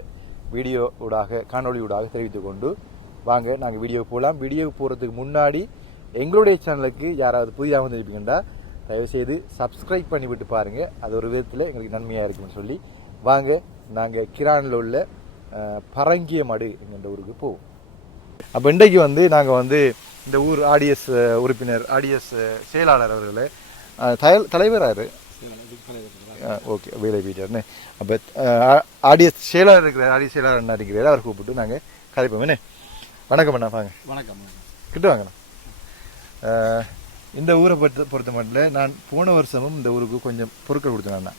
வீடியோ ஊடாக காணொலி ஊடாக தெரிவித்து கொண்டு வாங்க நாங்கள் வீடியோ போகலாம். வீடியோவுக்கு போகிறதுக்கு முன்னாடி எங்களுடைய சேனலுக்கு யாராவது புதிதாக வந்துருப்பீங்கன்னா தயவுசெய்து சப்ஸ்கிரைப் பண்ணிவிட்டு பாருங்கள். அது ஒரு விதத்தில் எங்களுக்கு நன்மையாக இருக்குன்னு சொல்லி வாங்க நாங்கள் கிரானில் உள்ள பரங்கிய மடு என்ற ஊருக்கு போவோம். அப்போ இன்றைக்கு வந்து நாங்கள் வந்து இந்த ஊர் ஆடிஎஸ் உறுப்பினர் ஆடிஎஸ் செயலாளர் அவர்களை தலைவராரு ஓகே வேலை பீட்டர்னு அப்போ ஆடிஎஸ் செயலாளர் இருக்கிறார், ஆடிஎஸ் செயலாளர் என்ன இருக்கிறார், அவர் கூப்பிட்டு நாங்கள் கதைப்போம். என்ன வணக்கம் அண்ணா, வாங்க வணக்கம். கிட்ட வாங்கண்ணா. இந்த ஊரை பொறுத்த மட்டும் நான் போன வருஷமும் இந்த ஊருக்கு கொஞ்சம் பொருட்கள் கொடுத்தேன்,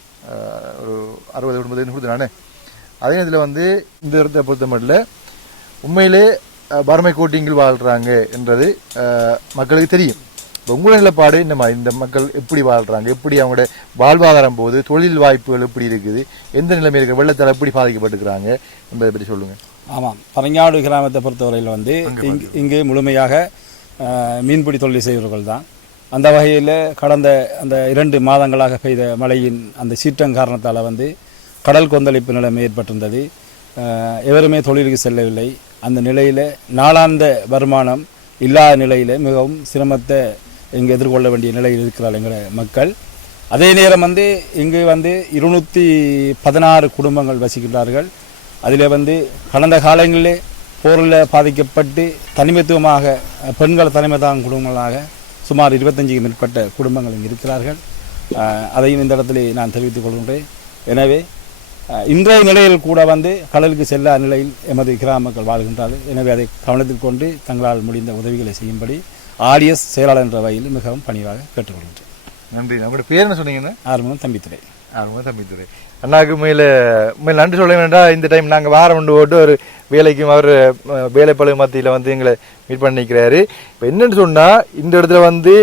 ஒரு 60-70 கொடுத்தேன். அதே இதில் வந்து இந்த இடத்தை பொறுத்த மட்டும் உண்மையிலே வறுமை கோட்டிங்கில் வாழ்கிறாங்க என்றது மக்களுக்கு தெரியும். இப்போ உங்களோட நிலப்பாடு இந்த மக்கள் எப்படி வாழ்கிறாங்க, எப்படி அவங்களோட வாழ்வாதாரம் போது, தொழில் வாய்ப்புகள் எப்படி இருக்குது, எந்த நிலைமை இருக்குது, வெள்ளத்தால் எப்படி பாதிக்கப்பட்டுக்கிறாங்க என்பதை பற்றி சொல்லுங்கள். ஆமாம், பரங்காடு கிராமத்தை பொறுத்தவரையில் வந்து இங்கு முழுமையாக மீன்பிடி தொழில் செய்வர்கள் தான். அந்த வகையில் கடந்த அந்த 2 மாதங்களாக பெய்த மழையின் அந்த சீற்றம் காரணத்தால் வந்து கடல் கொந்தளிப்பு நிலைமை ஏற்பட்டிருந்தது. எவருமே தொழிலுக்கு செல்லவில்லை. அந்த நிலையில் நாளாந்த வருமானம் இல்லாத நிலையில் மிகவும் சிரமத்தை இங்கு எதிர்கொள்ள வேண்டிய நிலையில் இருக்கிறார்கள் எங்கள் மக்கள். அதே நேரம் வந்து இங்கு வந்து 216 குடும்பங்கள் வசிக்கின்றார்கள். அதில் வந்து கடந்த காலங்களிலே போரில் பாதிக்கப்பட்டு தனிமைத்துவமாக பெண்கள் தனிமைதான் குடும்பங்களாக சுமார் 25க்கு மேற்பட்ட குடும்பங்கள் இங்கு இருக்கிறார்கள். அதையும் இந்த இடத்துல நான் தெரிவித்துக் கொள்கின்றேன். எனவே இன்றைய நிலையில் கூட வந்து கடலுக்கு செல்லாத நிலையில் எமது கிராம மக்கள் வாழ்கின்றார்கள். எனவே அதை கவனத்தில் கொண்டு தங்களால் முடிந்த உதவிகளை செய்யும்படி ஆடிஎஸ் செயலாளர் என்ற வகையில் மிகவும் பணிவாக கேட்டுக்கொள்கின்றேன். நன்றி. நம்மளோட பேர் என்ன சொன்னீங்கன்னா? ஆறுமுகம் தம்பித்துறை. ஆறுமுகம் தம்பித்துறை அண்ணாவுக்கு மேலே நன்றி சொல்ல வேண்டாம். இந்த டைம் நாங்கள் வாரம் கொண்டு போட்டு ஒரு வேலைக்கும் அவர் வேலைப்பழு மத்தியில் வந்து எங்களை மீட் பண்ணிக்கிறாரு. இப்போ என்னென்னு சொன்னால் இந்த இடத்துல வந்து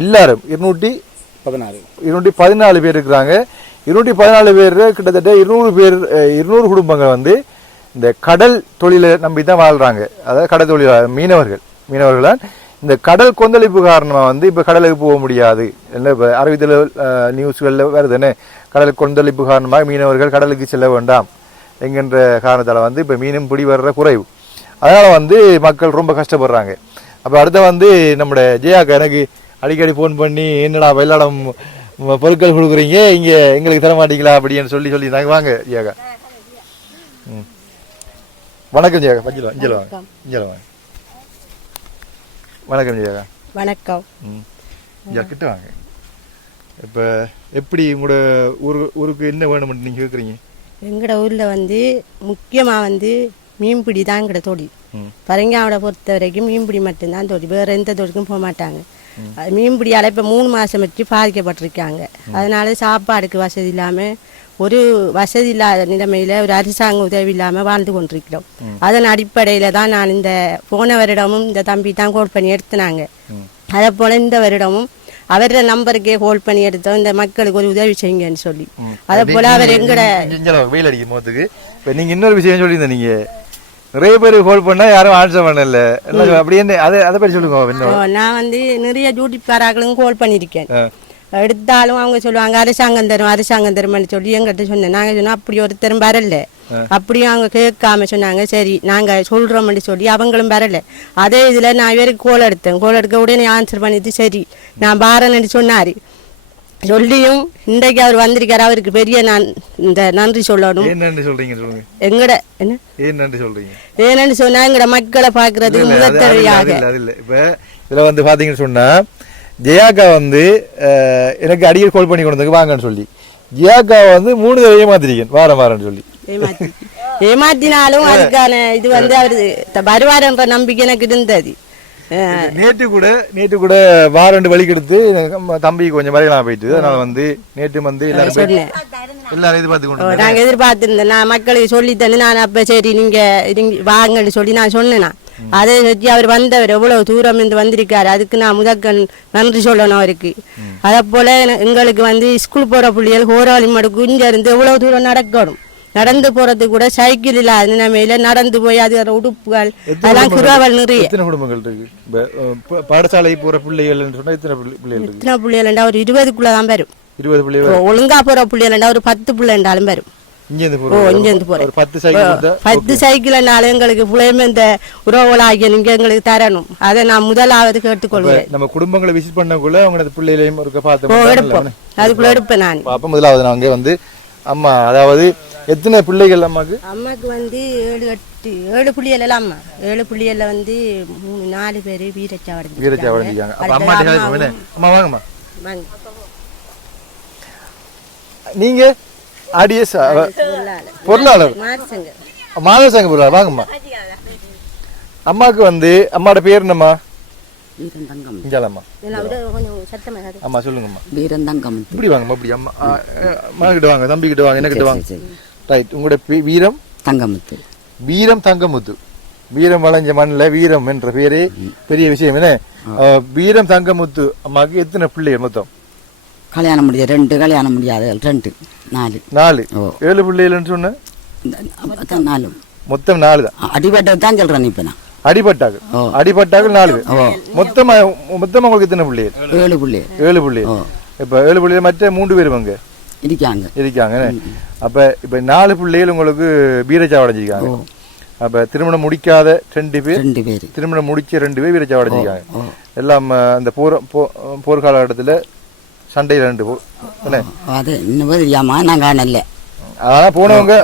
எல்லாரும் 214 பேர் இருக்கிறாங்க. 214 பேர் கிட்டத்தட்ட 200 குடும்பங்கள் வந்து இந்த கடல் தொழிலை நம்பி தான் வாழ்கிறாங்க. அதாவது கடல் தொழில் மீனவர்கள் இந்த கடல் கொந்தளிப்பு காரணமாக வந்து இப்போ கடலுக்கு போக முடியாது. இல்லை இப்போ அறிவித்தல் நியூஸ்களில் வருதுன்னு கடல் கொந்தளிப்பு காரணமாக மீனவர்கள் கடலுக்கு செல்ல வேண்டாம் என்கின்ற காரணத்தால் வந்து இப்போ மீனும் பிடி வர்ற குறைவு. அதனால் வந்து மக்கள் ரொம்ப கஷ்டப்படுறாங்க. அப்போ அடுத்த வந்து நம்முடைய ஜெயாக்கா எனக்கு அடிக்கடி ஃபோன் பண்ணி என்னடா வெள்ளாடம் பொருட்கள் கொடுக்குறீங்க, இங்கே எங்களுக்கு தர மாட்டீங்களா அப்படின்னு சொல்லி நாங்கள் வாங்க ஜெயாக்கா. வணக்கம் ஜெயாக்கா. இஞ்சல வாங்க. வணக்கம் ஜெயாக்கா. வணக்கம். கிட்ட வாங்க. இப்போ எப்படி உங்களோட ஊருக்கு என்ன வேணும்னு நீங்கள் கேட்குறீங்க? எங்களோட ஊரில் வந்து முக்கியமாக வந்து மீன்பிடி தான் எங்களோட தொழில். பரங்காவோட பொறுத்த வரைக்கும் மீன்பிடி மட்டும்தான் தொழில், வேறு எந்த தொழிலுக்கும் போக மாட்டாங்க. மீன்பிடியால் இப்போ 3 மாதம் வச்சு பாதிக்கப்பட்டிருக்காங்க. அதனால சாப்பாடுக்கு வசதி இல்லாமல், ஒரு வசதி இல்லாத நிலைமையில் ஒரு அரசாங்க உதவி இல்லாமல் வாழ்ந்து கொண்டிருக்கிறோம். அதன் அடிப்படையில் தான் நான் இந்த போன வருடமும் இந்த தம்பி தான் கோல் பண்ணி எடுத்துனாங்க. அதை போல் இந்த வருடமும் அவரோட நம்பருக்கே கோல் பண்ணி எடுத்தோம், இந்த மக்களுக்கு ஒரு உதவி செய்யுங்கன்னு சொல்லி. அதை போல் அவர் எங்கட வெயில் அடிக்கும் போதுக்கு இப்போ நீங்கள் இன்னொரு விஷயம் சொல்லியிருந்தேன், நீங்கள் நிறைய பேர் கோல் பண்ணா யாரும் ஆன்சர் பண்ணல அப்படி என்ன அதை பற்றி சொல்லுங்க. நான் வந்து நிறைய டியூட்டிக்காரர்களும் கோல் பண்ணியிருக்கேன். எடுத்தாலும் அவங்க சொல்லுவாங்க அரசாங்கம் தரும்னு சொல்லி எங்கிட்ட சொன்னேன். நாங்கள் சொன்னோம் அப்படி ஒருத்தரும் வரல. அப்படியும் அவங்க கேட்காம சொன்னாங்க சரி நாங்கள் சொல்கிறோம்னு சொல்லி அவங்களும் வரல. அதே இதில் நான் இவருக்கு கோல் எடுக்க உடனே ஆன்சர் பண்ணிட்டு சரி நான் பாரன்னு சொன்னார். சொல்லியும் இன்றைக்கு அவர் வந்திருக்காரு, அவருக்கு பெரிய நான் இந்த நன்றி சொல்லணும். எங்கட என்ன ஏன்னு சொன்னா எங்கட மக்களை பாக்குறதுக்கு முதற்தடையாக இப்ப இதுல வந்து பாத்தீங்கன்னு சொன்னா ஜெயாக்கா வந்து எனக்கு அடிக்கடி கால் பண்ணி கொண்டு வாங்கன்னு சொல்லி ஜியாக்கா வந்து 3 தடவை ஏமாத்திருக்கேன் வாரம் சொல்லி ஏமாத்தினாலும் அதுக்கான இது வந்து அவரு வருவாருன்ற நம்பிக்கை எனக்கு இருந்தது. நேற்று கூட வாரம் வழி கெடுத்து தம்பி கொஞ்சம் வரையலாம் போயிட்டு அதனால வந்து நேற்று வந்து எல்லாரும் எதிர்பார்த்து நாங்க எதிர்பார்த்திருந்தேன். நான் மக்களுக்கு சொல்லி தந்து நான் அப்ப சரி நீங்க வாங்கன்னு சொல்லி நான் சொன்னேன். அதை வச்சு அவர் வந்தவர் எவ்வளவு தூரம் இருந்து வந்திருக்காரு, அதுக்கு நான் முதற்கண் நன்றி சொல்லணும் அவருக்கு. அதே போல எங்களுக்கு வந்து ஸ்கூல் போற பிள்ளைகள் ஹோராளி மாடு குஞ்ச இருந்து எவ்வளவு தூரம் நடக்கணும், நடந்து போறது கூட சைக்கிள் இல்லாத நிலைமையில நடந்து போய் அது உடுப்புகள் அதெல்லாம் குறாவல் நிறைய. எத்தனை குடும்பங்கள் இருக்கு பாடசாலை போற பிள்ளைகள் சொன்னா எத்தனை பிள்ளைகள் இருக்கு? எத்தனை பிள்ளைகள் ஒரு 20க்குள்ளதான் வரும். 20 பிள்ளைகள். ஒழுங்கா போற பிள்ளைகள் ஒரு 10 பிள்ளைண்டாலும் வரும். இங்கிருந்து போறேன் 10 சைக்கிள்னாலும் எங்களுக்கு பிள்ளைமே இந்த உறவுகளாகிய நீங்க எங்களுக்கு தரணும். அதை நான் முதலாவது கேட்டுக்கொள்வேன். நம்ம குடும்பங்களை விசிட் பண்ணக்குள்ள அவங்க பிள்ளைகளையும் எடுப்போம், அதுக்குள்ள எடுப்பேன் நான். அப்ப முதலாவது நாங்க வந்து அம்மா, அதாவது எத்தனை பிள்ளைகள் அம்மாக்கு? அம்மாக்கு வந்து 7 பிள்ளைகள் எல்லாம். அம்மா 7 பிள்ளைகள்ல வந்து 4 பேரு வீரச்சாவடைஞ்சிருக்காங்க. அம்மா வாங்கம்மா, நீங்க ஆடியஸ் பொருளாளர் மாதசங்க பொருளாளர் வாங்கம்மா. அம்மாக்கு வந்து அம்மாவோட பேர் என்னம்மா? அம்மா சொல்லுங்கம்மா. இப்படி வாங்கம்மா, இப்படி அம்மா அம்மா கிட்ட வாங்க, தம்பி கிட்ட வாங்க, என்ன கிட்ட வாங்க. ரைட், உங்களோட வீரம் தங்கமுத்து. வீரம் தங்கமுத்து, வீரம் வளைஞ்ச மண்ணில் வீரம் என்ற பேரே பெரிய விஷயம். என்ன வீரம் தங்கமுத்து அம்மாவுக்கு எத்தனை பிள்ளைகள் மொத்தம்? கல்யாணம் முடியாது 2, கல்யாணம் முடியாது 2, 4. 7 பிள்ளைகள்னு சொன்ன 4, மொத்தம் 4 தான். அடிபட்டது தான் சொல்றேன். இப்ப நான் அடிபட்டாங்க 4 மொத்தமா உங்களுக்கு எத்தனை பிள்ளைகள்? 7 பிள்ளைகள். 7 பிள்ளைகள். இப்ப 7 பிள்ளைகள் மற்ற 3 பேரும் அங்க இருக்காங்க. அப்ப இப்ப 4 பிள்ளைகள் உங்களுக்கு வீரச்சாவடைஞ்சிருக்காங்க. அப்ப திருமணம் முடிக்காத 2 பேர், திருமணம் முடிச்ச 2 பேர் வீரச்சாவடைஞ்சிருக்காங்க. எல்லாம் அந்த போர் காலகட்டத்துல சண்டையில 2 போனவங்க,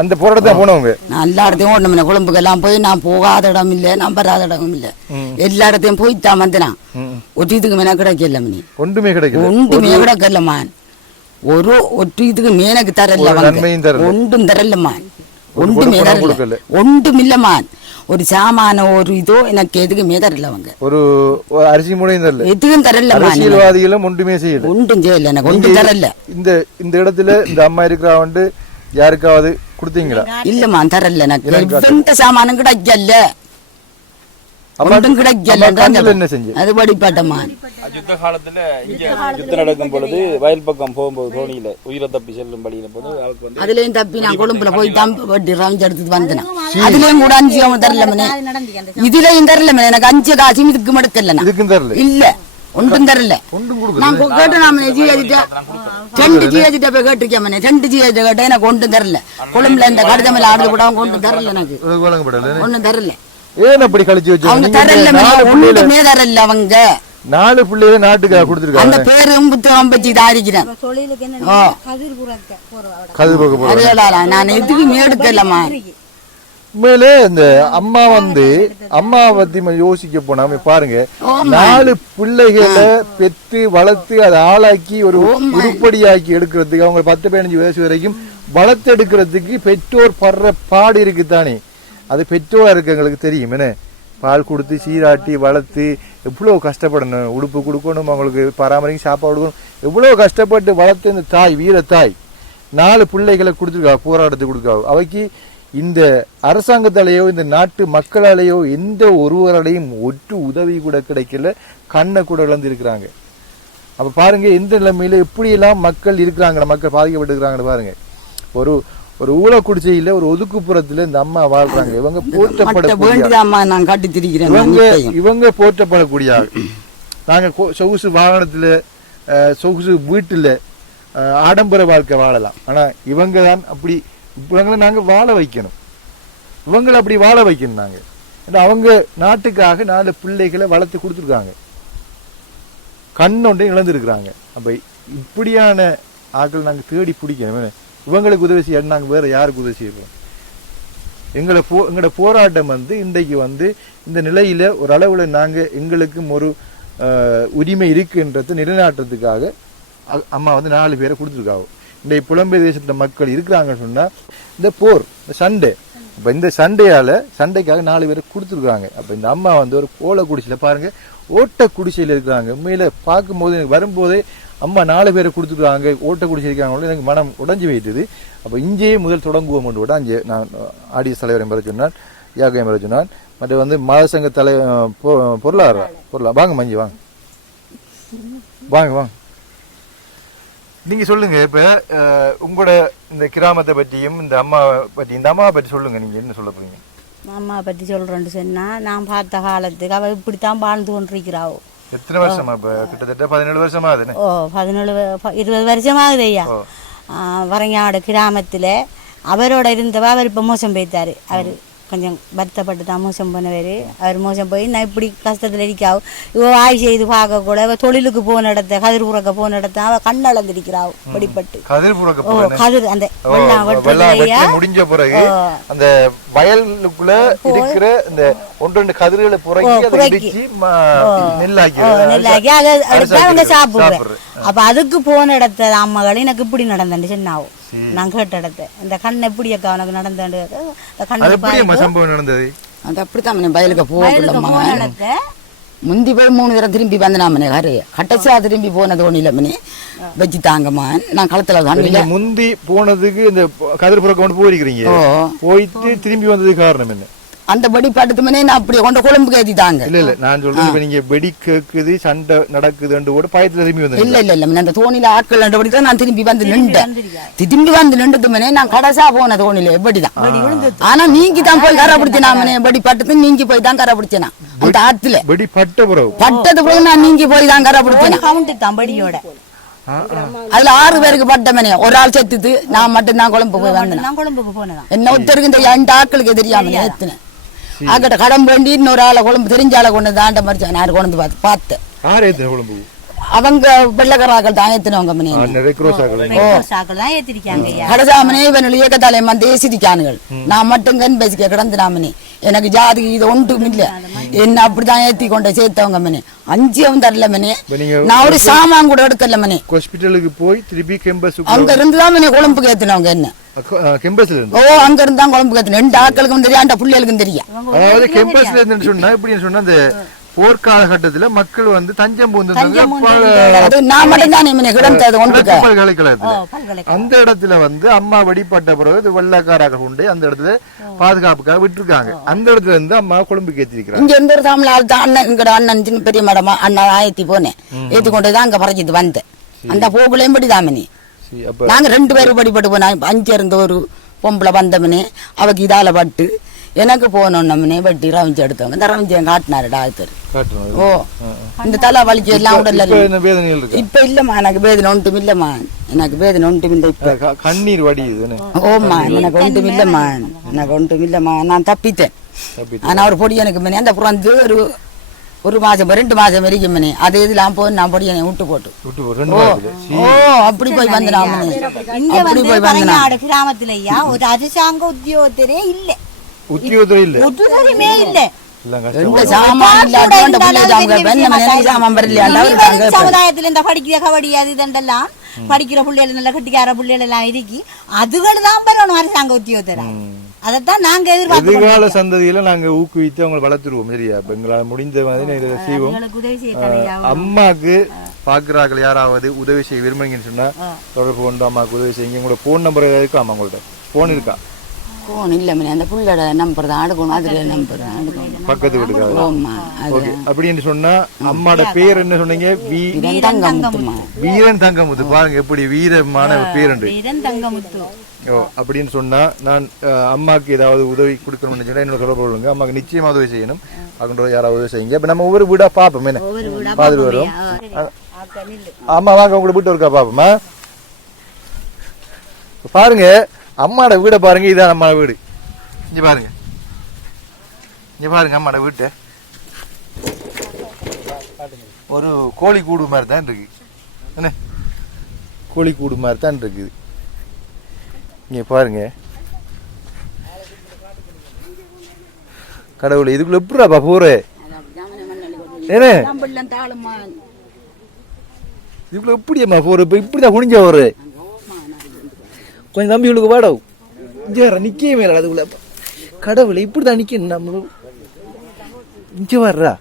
அந்த போராட்டத்தை போனவங்க எல்லா இடத்தையும் ஓடணும். கொழும்புக்கு எல்லாம் போய் நான் போகாத இடம் இல்ல, நம்பராத இடமும் இல்ல, எல்லா இடத்தையும் போய்த்தான் வந்தேன். ஒரு இதுக்கு மேல கிடைக்கல, ஒன்றுமே கிடைக்கலம்மா. ஒரு இதுக்கு மேனக்கு தரல, ஒன்றும் தரலம்மா, ஒன்றுமே தரல, ஒன்றும் இல்லம்மா. ஒரு சாமான ஒரு இதோ எனக்கு எதுக்குமே தரல. அவங்க ஒரு அரிசி மூடையும் தரல, எதுவும் தரல. அரசியல்வாதிகளும் ஒன்றுமே செய்யல, ஒன்றும் செய்யல, எனக்கு ஒன்றும் தரல. இந்த இடத்துல இந்த அம்மா இருக்கிறாண்டு யாருக்காவது கொடுத்தீங்களா? இல்லம்மா, தரல. எனக்கு எந்த சாமானும் கிடைக்கல, ஒன்றும் கிடைக்கல. என்ன செஞ்சு அது படிப்பாட்டம்மா. யுத்த காலத்துல இங்க யுத்தம் நடக்கும் பொழுது வயல் பக்கம் போகும்போது தோணியில உயிரை தப்பி செல்லும் படி அதுலயும் தப்பி நான் கொழும்புல போய் தம்பி ரவுண்ட் எடுத்துட்டு வந்தேன். அதுலயும் கூட 5 தரலமே, இதுலயும் தரலமே. எனக்கு 5 காசும் இதுக்கு மடுக்கல, இல்ல ஒன்றும் தரல. நான் கேட்டு நாம 2 ஜிஹெச்சிட்ட போய் கேட்டிருக்கேன். 2 ஜிஹெச்சிட்ட கேட்டேன், எனக்கு ஒன்றும் தரல. கொழும்புல இந்த கடிதம் ஆடுது கூட அவங்க ஒன்றும் தரல, எனக்கு ஒன்றும் தரல. ஏன் அப்படி கழிச்சு வச்சு அவங்க தரல, ஒன்றுமே தரல. அவங்க 4 பிள்ளைகள் நாட்டுக்காக கொடுத்துருக்காங்க. அந்த பேரும் புத்தகம் வச்சு தாரிக்கிறேன். நான் எதுக்குமே எடுக்கலம்மா. உண்மையிலே இந்த அம்மா வந்து அம்மா பத்தி யோசிக்க போனாம பாருங்க, 4 பிள்ளைகளை பெற்று வளர்த்து அதை ஆளாக்கி ஒரு உருப்படியாக்கி எடுக்கிறதுக்கு, அவங்க 10-15 வயசு வரைக்கும் வளர்த்து எடுக்கிறதுக்கு பெற்றோர் படுற பாடு இருக்குத்தானே. அது பெற்றோரா இருக்கு, எங்களுக்கு தெரியும். என்ன பால் கொடுத்து சீராட்டி வளர்த்து எவ்வளோ கஷ்டப்படணும், உடுப்பு கொடுக்கணும், அவங்களுக்கு பராமரிக்க சாப்பாடு கொடுக்கணும், எவ்வளோ கஷ்டப்பட்டு வளர்த்து இந்த தாய், வீர தாய் 4 பிள்ளைகளை கொடுத்துருக்காங்க, போராட்டத்துக்கு கொடுக்காங்க. அவைக்கு இந்த அரசாங்கத்தாலேயோ இந்த நாட்டு மக்களாலேயோ எந்த ஒருவராலையும் ஒற்று உதவி கூட கிடைக்கல, கண்ணை கூட இழந்திருக்கிறாங்க. அப்ப பாருங்க எந்த நிலைமையில எப்படியெல்லாம் மக்கள் இருக்கிறாங்க, மக்கள் பாதிக்கப்பட்டிருக்கிறாங்கன்னு பாருங்க. ஒரு ஊழக்குடிசையில ஒரு ஒதுக்குப்புறத்துல இந்த அம்மா வாழ்றாங்க. இவங்க இவங்க போற்றப்படக்கூடிய நாங்க சொகுசு வாகனத்துல சொகுசு வீட்டுல ஆடம்பர வாழ்க்கை வாழலாம். ஆனா இவங்க தான் அப்படி, இவங்களை நாங்க வாழ வைக்கணும், இவங்களை அப்படி வாழ வைக்கணும் நாங்க. அவங்க நாட்டுக்காக 4 பிள்ளைகளை வளர்த்து கொடுத்துருக்காங்க, கண்ணொன்றை இழந்திருக்கிறாங்க. அப்ப இப்படியான ஆட்கள் நாங்க தேடி பிடிக்கணும். இவங்களுக்கு உதவி செய்ய நாங்க வேற யாருக்கு உதவி செய்வோம்? எங்களோட போராட்டம் வந்து இன்றைக்கு வந்து இந்த நிலையில ஒரு அளவுல நாங்க எங்களுக்கும் ஒரு உரிமை இருக்குன்றதை நிலைநாட்டுறதுக்காக அம்மா வந்து 4 பேரை கொடுத்துருக்காங்க. இன்றைய புலம்பெயர் தேசத்துல மக்கள் இருக்கிறாங்கன்னு சொன்னா இந்த போர், இந்த சண்டை, இப்ப இந்த சண்டைக்காக 4 பேரை கொடுத்துருக்காங்க. அப்ப இந்த அம்மா வந்து ஒரு ஓலை குடிசையில பாருங்க, ஓட்ட குடிசையில இருக்கிறாங்க. உண்மையில பார்க்கும்போது எனக்கு வரும்போதே அம்மா 4 பேரை கொடுத்துருக்காங்க, ஓட்ட குடிச்சிருக்காங்க, எனக்கு மனம் உடஞ்சி வைத்தது. அப்போ இங்கேயே முதல் தொடங்குவோம் கூட அங்கே நான் ஆடியஸ் தலைவரை பெற சொன்னால் யாக்கையம் சொன்னான். மற்ற வந்து மதசங்க தலை பொருளாதார வாங்க மஞ்சி வாங்க வாங்க வாங்க. நீங்க சொல்லுங்க இப்ப உங்களோட இந்த கிராமத்தை பற்றியும் இந்த அம்மாவை பற்றி சொல்லுங்க. நீங்க என்ன சொல்ல போறீங்க? அம்மாவை பற்றி சொல்றேன்னு சொன்னா நான் பார்த்த காலத்துக்கு அவ இப்படித்தான் வாழ்ந்து கொண்டிருக்கிறாவோ. எத்தனை வருஷமா? இப்ப கிட்டத்தட்ட 17 வருஷமா ஆகுது. 20 வருஷமாகுது ஐயா. வரங்காடு கிராமத்துல அவரோட இருந்தவா அவர் இப்ப மோசம் போய்த்தாரு. அவர் கொஞ்சம் வருத்தப்பட்டு தான் மோசம் போனவர். அவர் மோசம் போய் நான் இப்படி கஷ்டத்தில் இருக்காவும் இவ ஆய் செய்து பார்க்க கூட அவள் தொழிலுக்கு போன இடத்த கதிர் புறக்க போன இடத்த அவள் கண்ணளந்திருக்கிறாள் படிப்பட்டு. கதிர் அந்த முடிஞ்ச பிறகு அந்த வயலுக்குள்ள இருக்கிற இந்த ஒன்று கதிர்களை புறக்கி நெல்லாக்கி அவங்க சாப்பிடுறேன். அப்ப அதுக்கு போன இடத்த அம்மாக்கள் எனக்கு இப்படி நடந்தேன்னு சொன்னாவும் நான் கேட்ட இடத்த இந்த கண் எப்படி அக்கா உனக்கு நடந்தது அது அப்படித்தான் வயலுக்கு போகல. முந்தி போய் 3 தடவை திரும்பி வந்தனாமனே கரைய கட்டச்சா திரும்பி போனது ஒன்றும் மணி வச்சு தாங்கம்மா. நான் களத்துல தான் முந்தி போனதுக்கு இந்த கதிர் புறக்க கொண்டு போயிருக்கிறீங்க. போயிட்டு திரும்பி வந்ததுக்கு காரணம் என்ன? அந்த வெடி படுத்துமனே நான் அப்படியே கொண்ட குழம்பு கேத்திட்டாங்க. இல்ல நான் சொல்றேன் நீங்க வெடி கேக்குது சண்டை நடக்குதுன்னு கூட பயத்துல திரும்பி வந்து இல்ல அந்த தோணில ஆட்கள் தான் நான் திரும்பி வந்து நின்றேன். திரும்பி வந்து நின்றதுமனே நான் கடைசா போன தோணில எப்படிதான். ஆனா நீங்க தான் போய் கரை பிடிச்சனாமனே வெடி பட்டது நீங்க போய் தான் கரை பிடிச்சனா அந்த ஆத்துல வெடி பட்டது பிறகு நான் நீங்க போய் தான் கரை பிடிச்சேன். அதுல 6 பேருக்கு பட்டமனே ஒரு ஆள் செத்துது. நான் மட்டும் தான் கொழும்பு போய் வந்தேன். என்ன ஒருத்தருக்கு இந்த 2 ஆட்களுக்கு தெரியாம எத்தனை ஆக்கிட்ட கடன் வேண்டி இன்னொரு ஆளை கொழும்பு தெரிஞ்சால கொண்டு தாண்ட மறிச்சா நான் கொண்டு பார்த்தேன். அவங்க வெள்ளக்காராக்கள் தான் ஏத்தினவங்க கடைசாமனே இவன் இயக்கத்தாலே வந்து ஏசிரிக்கானுகள். நான் மட்டும் கண் பேசிக்க கிடந்துனாமனே எனக்கு ஜாதி இது ஒன்றும் இல்ல. என்ன அப்படிதான் ஏத்தி கொண்ட சேர்த்தவங்க மனே 5 தரல மனே. நான் ஒரு சாமான் கூட எடுக்கல மனே. ஹாஸ்பிட்டலுக்கு போய் திருப்பி கேம்பஸ் அங்க இருந்துதான் மனே கொழும்புக்கு ஏத்தினவங்க என்ன கேம்பஸ்ல இருந்து. அங்க இருந்தா கொழும்புக்கு ஏத்தின 2 ஆட்களுக்கும் தெரியும் அந்த பிள்ளைகளுக்கும் தெரியும். அதாவது கேம்பஸ்ல இருந்து சொன்னா இப்படின்னு சொன்னா அந்த போர்க்கால கட்டத்துல மக்கள் வந்து தஞ்சம் அந்த இடத்துல வந்து அம்மா வெடிப்பட்ட பிறகு வெள்ளக்காராக உண்டு அந்த இடத்துல பாதுகாப்புக்காக விட்டுருக்காங்க. அந்த இடத்துல இருந்து அம்மா கொழும்புக்கு ஏற்றிருக்கிறாங்க. இங்க எந்த ஒரு தமிழ் அண்ணன் அண்ணன் பெரிய மேடமா அண்ணன் ஏத்தி போனேன். ஏத்தி கொண்டுதான் அங்க பறக்கிட்டு வந்தேன். அந்த போகுலையும் படிதாமனி நாங்க 2 பேரும் படிப்பட்டு போனோம். 5 இருந்து ஒரு பொம்பளை வந்தவனே அவக்கு இதால பட்டு எனக்கு போனோம்னே வட்டி ரவிஞ்சு எடுத்தவங்க இந்த ரவிஞ்சு காட்டினாரு டாக்டர். இந்த தலை வலிக்கு எல்லாம் உடல்ல இப்ப இல்லம்மா எனக்கு வேதனை ஒன்றும் இல்லம்மா. எனக்கு வேதனை ஒன்றும் இல்லை. இப்ப கண்ணீர் வடியுது. ஓம்மா எனக்கு ஒன்றும் இல்லம்மா. எனக்கு ஒன்றும் இல்லம்மா. நான் தப்பித்தேன். ஆனா ஒரு பொடி எனக்கு மணி அந்த புறந்து ஒரு மாசம் 2 மாசம் வரைக்கும் மணி அது இதெல்லாம் போய் நான் பொடி என்னை விட்டு போட்டு அப்படி போய் வந்து அப்படி போய் வந்து கிராமத்திலயா ஒரு அரசாங்க உத்தியோகத்தரே இல்லை. உத்தியோகமே இல்ல. சமுதாயத்துல இந்த படிக்கிற கபடி அது இதெல்லாம் படிக்கிற பிள்ளைகள் நல்ல கட்டிக்கார பிள்ளைகள் எல்லாம் இருக்கி அதுகள் தான் பெறணும் அரசாங்க உத்தியோகத்தர. அதைத்தான் நாங்க எதிர்கால சந்ததியில நாங்க ஊக்குவித்து அவங்களை வளர்த்துருவோம். சரியா? எங்களால முடிந்த மாதிரி செய்வோம். அம்மாக்கு பாக்குறார்கள் யாராவது உதவி செய்ய விரும்புறீங்கன்னு சொன்னா தொடர்பு கொண்டு அம்மாவுக்கு உதவி செய்யுங்க. உங்களோட போன் நம்பர் இருக்கா? அம்மா உங்கள்ட்ட போன் இருக்கா? போன் இல்ல மணி அந்த புள்ளோட நம்பர் தான் அடுக்கணும். அதுல நம்பர் பக்கத்து வீட்டுக்கு அப்படின்னு சொன்னா அம்மாட பேர் என்ன சொன்னீங்க? வீரன் தங்கமுத்து. பாருங்க எப்படி வீரமான பேர் அப்படின்னு சொன்னா நான் அம்மாக்கு ஏதாவது உதவி கொடுக்கணும்னு சொன்னா என்னோட தொடர்பு கொள்ளுங்க. அம்மாக்கு நிச்சயமா உதவி செய்யணும். அப்படின்ற யாராவது உதவி செய்யுங்க. இப்ப நம்ம ஒவ்வொரு வீடா பாப்போம். என்ன பாத்துட்டு வரும். அம்மா வாங்க உங்களோட வீட்டு இருக்கா பாப்போமா? பாருங்க அம்மாட வீடை பாருங்க. இதான் அம்மாட வீடு. இங்க பாருங்க, இங்க பாருங்க அம்மாட வீட்டை. ஒரு கோழி கூடு மாதிரி தான் இருக்கு. என்ன கோழி கூடு மாதிரி தான் இருக்குது. இங்க பாருங்க கடவுளை இதுக்குள்ள எப்படாப்பா போற? என்ன இதுக்குள்ள எப்படியம்மா போற? இப்ப இப்படிதான் குனிஞ்ச போற. கொஞ்சம் தம்பிகளுக்கு வாடா நிக்கவே மேல அதுக்குள்ள கடவுளை இப்படிதான் நிக்கணும். நம்மளும் இங்க வர்றா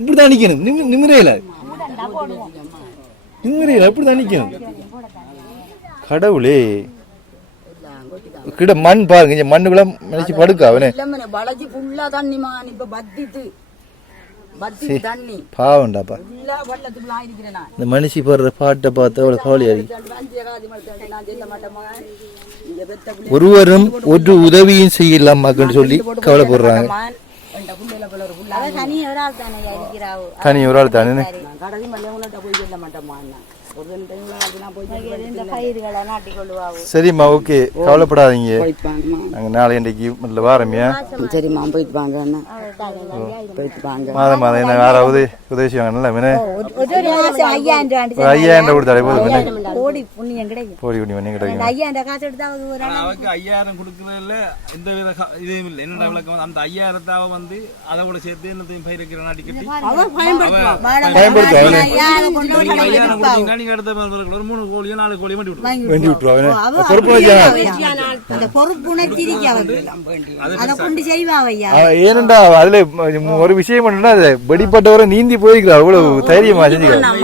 இப்படிதான் நிக்கணும். நிமிரையில இப்படிதான் நிக்கணும். கடவுளே கிட்ட மண் பாருங்க இங்க மண்ணுக்குள்ள நினைச்சு படுக்க அவனே இல்ல வளைஞ்சி ஃபுல்லா தண்ணி மான் இப்ப பத்திட்டு தண்ணி பாவண்டாப்பா ஃபுல்லா வெள்ளத்துக்குள்ள ஆயிருக்கிறேன் நான் இந்த மனுஷி போடுற பாட்டை பார்த்து அவ்வளவு கவலையா இருக்கு நான் சொல்ல மாட்டேமா இங்க பெத்த ஒருவரும் ஒரு உதவியும் செய்யலாம் மக்கள் சொல்லி கவலைப்படுறாங்க கனி ஒரு ஆள் தானே இருக்கிறாவோ கனி ஒரு ஆள் தானே கடதி மல்லிகை போய் சொல்ல மாட்டேமா ஒரு 2 டைம்ல நான் போய் இந்த பயிர்களை நாட்டி கொள்ளுவாவோ சரிம்மா ஓகே கவலைப்படாதீங்க போயிட்டு வாங்கம்மா நாங்கள் நாளை இன்றைக்கு முதல்ல வாரமையா சரிம்மா போயிட்டு வாங்க அண்ணா போயிட்டு வாங்க மாதம் மாதம் என்ன வேற உதவி செய்வாங்கல்ல மீனே ஒரு மாசம் 5000 ஒரு 5000 கொடுத்தாலே போதும் மீனே கோடி புண்ணியம் கிடைக்கும் போடி குடி பண்ணி கிடைக்கும் 5000 காசு எடுத்தா ஒரு அவருக்கு 5000 கொடுக்கறதுல எந்த வித இதுவும் இல்லை என்னடா விளக்கம் அந்த 5000 வந்து அதை கூட சேர்த்து என்னத்தையும் பயிரிக்கிற நாட்டி கட்டி பயன்படுத்துவாங்க 5000 கொடுத்தீங்கன்னா நீங்க அடுத்த ஒரு 3 கோழியோ 4 கோழியோ மட்டும் விட்டுருவாங்க வேண்டி விட்டுருவாங்க அந்த பொறுப்புணர்ச்சி இருக்கு அவருக்கு அதை கொண்டு செய்வாங்க ஐயா ஏனண்டா அதுல ஒரு விஷயம் என்னன்னா வெடிப்பட்டவரை நீந்தி போயிருக்கிறார் அவ்வளவு தைரியமா செஞ்சுக்கலாம்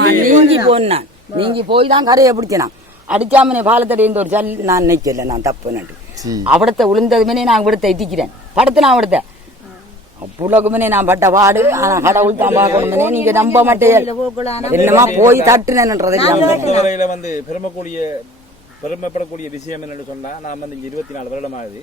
நீங்கி போய் தான் கரையை பிடிச்சினான் அடிச்சாமனே பாலத்தடி இந்த ஒரு சல் நான் நினைக்கல நான் தப்பு நட்டு அவடத்தை விழுந்ததுமே நான் விடத்தை இட்டிக்கிறேன் படத்தை நான் விடத்த புலகுமே நான் பட்ட பாடு ஆனா கடவுள் தான் பார்க்கணுமே நீங்க நம்ப மாட்டேன் என்னமா போய் தட்டுனேன்றது வந்து பெருமைப்படக்கூடிய விஷயம் என்னன்னு சொன்னா நான் வந்து 24 வருடம் ஆகுது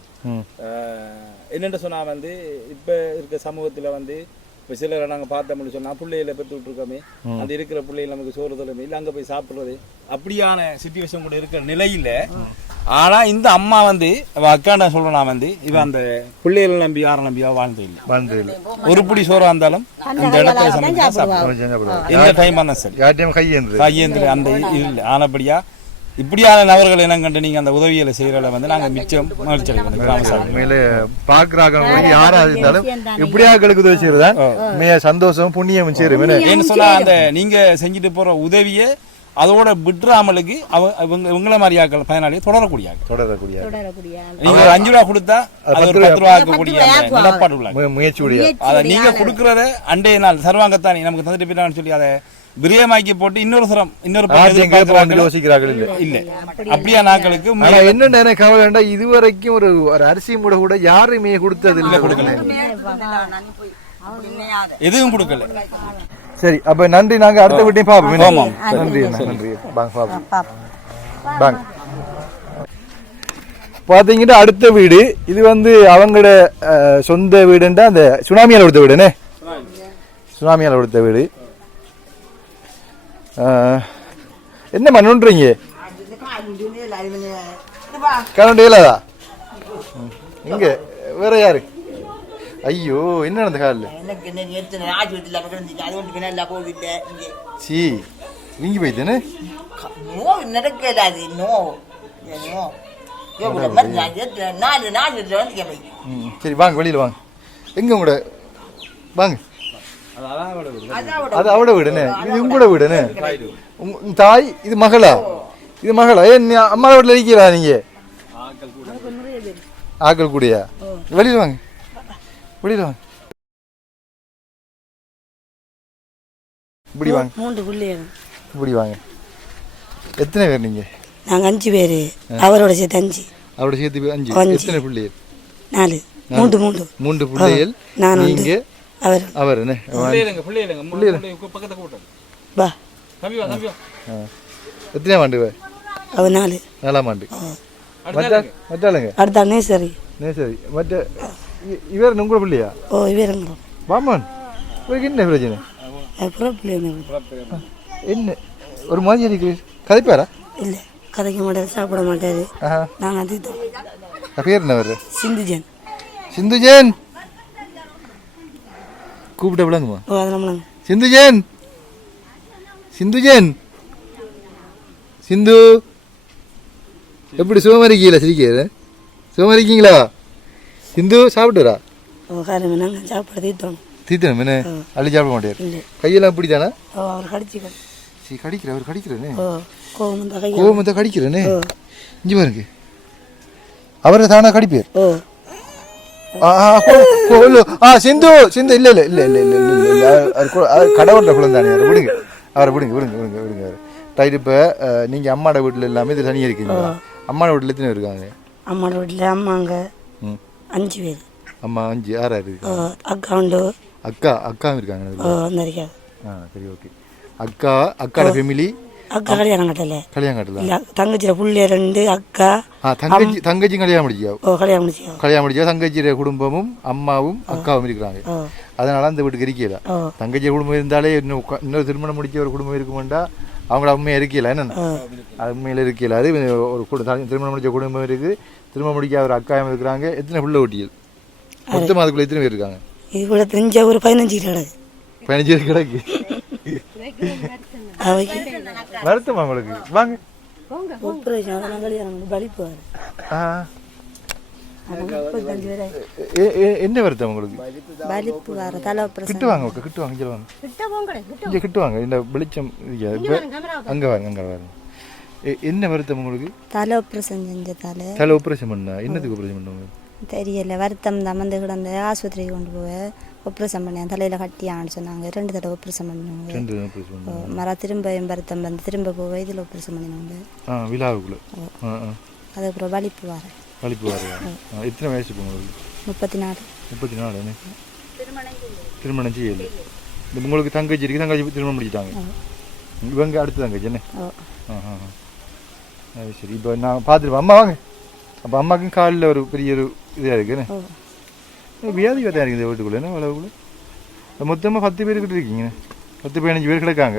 என்னென்னு சொன்னா வந்து இப்ப இருக்க சமூகத்துல வந்து இப்ப சிலரை நாங்க பார்த்தோம்னு சொன்னா பிள்ளைகளை பெற்று விட்டுருக்கோமே அந்த இருக்கிற பிள்ளைகள் நமக்கு சோறு தலைமை இல்லை அங்க போய் சாப்பிடுறது அப்படியான சிச்சுவேஷன் கூட இருக்கிற நிலையில ஆனா இந்த அம்மா வந்து அக்காண்ட சொல்றேன் வந்து இவன் அந்த பிள்ளைகள் நம்பி யாரை நம்பியா வாழ்ந்தது இல்லை ஒரு புடி சோறா இருந்தாலும் இந்த இடத்துல இந்த டைம் தான் சரி கையேந்திர அந்த இல்லை ஆனபடியா இப்படியான நபர்கள் என்ன கண்டு நீங்க அந்த உதவிகளை செய்யறத வந்து நாங்க மிச்சம் மகிழ்ச்சி அடைவோம் கிராம உண்மையிலே பாக்குறாங்க யாரா இருந்தாலும் இப்படியாக்களுக்கு உதவி செய்யறதான் சந்தோஷம் புண்ணியம் சேரும் ஏன்னு சொன்னா அந்த நீங்க செஞ்சுட்டு போற உதவியை அதோட விட்டுறாமலுக்கு இவங்கள மாதிரி ஆக்கள் பயனாளியை தொடரக்கூடிய நீங்க 5 ரூபா கொடுத்தா அது ஒரு 10 ரூபா ஆக்கக்கூடிய நிலப்பாடு உள்ள முயற்சி அதை நீங்க கொடுக்கறத அண்டே நாள் சர்வாங்கத்தானே நமக்கு தந்துட்டு போயிட்டான்னு சொல்லி அதை விரியமாக்கி போட்டு இன்னொரு யோசிக்கிறார்கள் இல்ல அப்படியா நாட்களுக்கு என்ன கவலை இதுவரைக்கும் ஒரு அரிசி மூட கூட யாருமே கொடுத்தது இல்ல கொடுக்கல எதுவும் கொடுக்கல சரி அப்ப நன்றி நாங்க அடுத்த வீட்டையும் பாப்போம் நன்றி நன்றி பாத்தீங்கன்னா அடுத்த வீடு இது வந்து அவங்களோட சொந்த வீடுண்டா அந்த சுனாமியால கொடுத்த வீடுனே சுனாமியால கொடுத்த வீடு என்ன பண்ணுன்றீங்க கரண்ட் இல்லாதா இங்க வேற யாரு ஐயோ என்ன நடந்த காலில் சி நீங்க போயிட்டேன்னு சரி வாங்க வெளியில வாங்க எங்க உங்களோட வாங்க அது அவட வீடுன்னு இது உங்களோட வீடுன்னு தாய் இது மகளா ஏன் அம்மா வீட்டுல இருக்கிறா நீங்க ஆக்கள் கூடயா வெளியில வாங்க வெளியில வாங்க இப்படி வாங்க 3 பிள்ளைகள் இப்படி வாங்க எத்தனை பேர் நீங்க நாங்க 5 பேர் அவரோட சேர்த்து 5 அவரோட சேர்த்து 5 எத்தனை பிள்ளைகள் 4 3 பிள்ளைகள் நீங்க அவர் என்ன பக்கத்துல கூட்டம் வா எத்தனை ஆண்டு அவ 4ஆம் ஆண்டு மറ്റാளுங்க அடுத்த நேசரி மற்ற இவர் உங்களோட பிள்ளையா ஓ இவருங்க மாமன் உங்களுக்கு என்ன பிரச்சனை என்ன ஒரு மாதிரி இருக்கு கதைப்பாரா இல்ல கதைக்க மாட்டாரு சாப்பிட மாட்டாரு நாங்க அதுதான் பேர் என்ன வர்ற சிந்துஜன் கூப்பிட்ட விளங்குமா ஓ அதெல்லாம் சிந்துஜன் சிந்து எப்படி சுகமா இருக்கீங்களா சிரிக்கிற சுகமா இருக்கீங்களா சிந்து சாப்பிட்டுறா ஓ காரணம் நாங்கள் சாப்பிட தீத்தணும் என்ன அள்ளி சாப்பிட மாட்டேன் கையெல்லாம் இப்படி தானே அவர் கடிச்சிக்க சரி கடிக்கிற அவர் கடிக்கிறேனே கோவம் தான் கடிக்கிறேனே இஞ்சி பாருங்க அவரை தானா கடிப்பேர் சிந்து சிந்து இல்ல இல்ல இல்ல இல்ல இல்ல இல்ல கடவுள குழந்தானே விடுங்க அவரை விடுங்க விடுங்க விடுங்க விடுங்க ரைட் இப்போ நீங்க அம்மாட வீட்டுல எல்லாமே இது தனியா இருக்கீங்க அம்மாட வீட்டுல எத்தனை இருக்காங்க அம்மாவோட வீட்டில் அம்மாங்க 5 பேர். அம்மா 5 யார் யார் இருக்கு? அக்கா உண்டு. அக்கா இருக்காங்க. வந்திருக்காங்க. சரி ஓகே. அக்காவோட ஃபேமிலி? அக்கா கல்யாணம் கட்டல. இல்லை தங்கச்சியோட புள்ளி 2 அக்கா. தங்கச்சி கல்யாணம் முடிச்சியா? கல்யாணம் முடிச்சா தங்கச்சியோட குடும்பமும் அம்மாவும் அக்காவும் இருக்கிறாங்க. அதனால அந்த வீட்டுக்கு இருக்கல. தங்கச்சி குடும்பம் இருந்தாலே இன்னொரு திருமணம் முடிச்ச ஒரு குடும்பம் இருக்குமெண்டா அவங்கள உண்மையாக இருக்கல. என்னென்ன அது உண்மையில் இருக்கல. அது ஒரு திருமணம் முடிச்ச குடும்பம் இருக்குது. திருமணம் முடிக்க ஒரு அக்காவும் இருக்கிறாங்க. எத்தனை பிள்ளை ஒட்டியல் மொத்தமாக அதுக்குள்ள எத்தனை பேர் இருக்காங்க? இது கூட தெரிஞ்ச ஒரு 15 கிடக்கு. 15 கிடக்கு. வருத்தமா உங்களுக்கு? வாங்க. என்ன வருத்தம் உங்களுக்கு? கிட்டு வாங்க இந்த வெளிச்சம் அங்க வாங்க. என்ன வருத்தம் உங்களுக்கு? தலை ஆப்ரேஷன் செஞ்சதால. தலை ஆப்ரேஷன் பண்ணா? என்னதுக்கு ஆப்ரேஷன் பண்ணுவாங்க தெரியல. வருத்தம் தான் வந்து கிடந்த ஆஸ்பத்திரிக்கு கொண்டு போய் ஆப்ரேஷன் பண்ணேன். தலையில் கட்டியான்னு சொன்னாங்க. 2 தடவை ஆப்ரேஷன் பண்ணுவாங்க. மர திரும்ப வருத்தம் வந்து திரும்ப போய் இதில் ஆப்ரேஷன் பண்ணினாங்க விழாவுக்குள்ள. அதுக்கப்புறம் வலிப்பு வர. எத்தனை வயசு உங்களுக்கு? 34. 34. திருமணம் செய்யல. உங்களுக்கு தங்கச்சி இருக்கு. தங்கச்சி திருமணம் முடிச்சிட்டாங்க. இவங்க அடுத்த தங்கச்சி என்ன? சரி. இப்போ நான் பார்த்துருப்பேன். அம்மா வாங்க. அப்போ அம்மாவுக்கும் காலில் ஒரு பெரிய ஒரு இதாக இருக்குன்னு வியாதி கட்டாக இருக்குது இந்த வீட்டுக்குள்ளே. என்ன அளவுக்குள்ள மொத்தமாக 10 பேர் கிட்ட இருக்கீங்க. 10-15 பேர் கிடக்காங்க.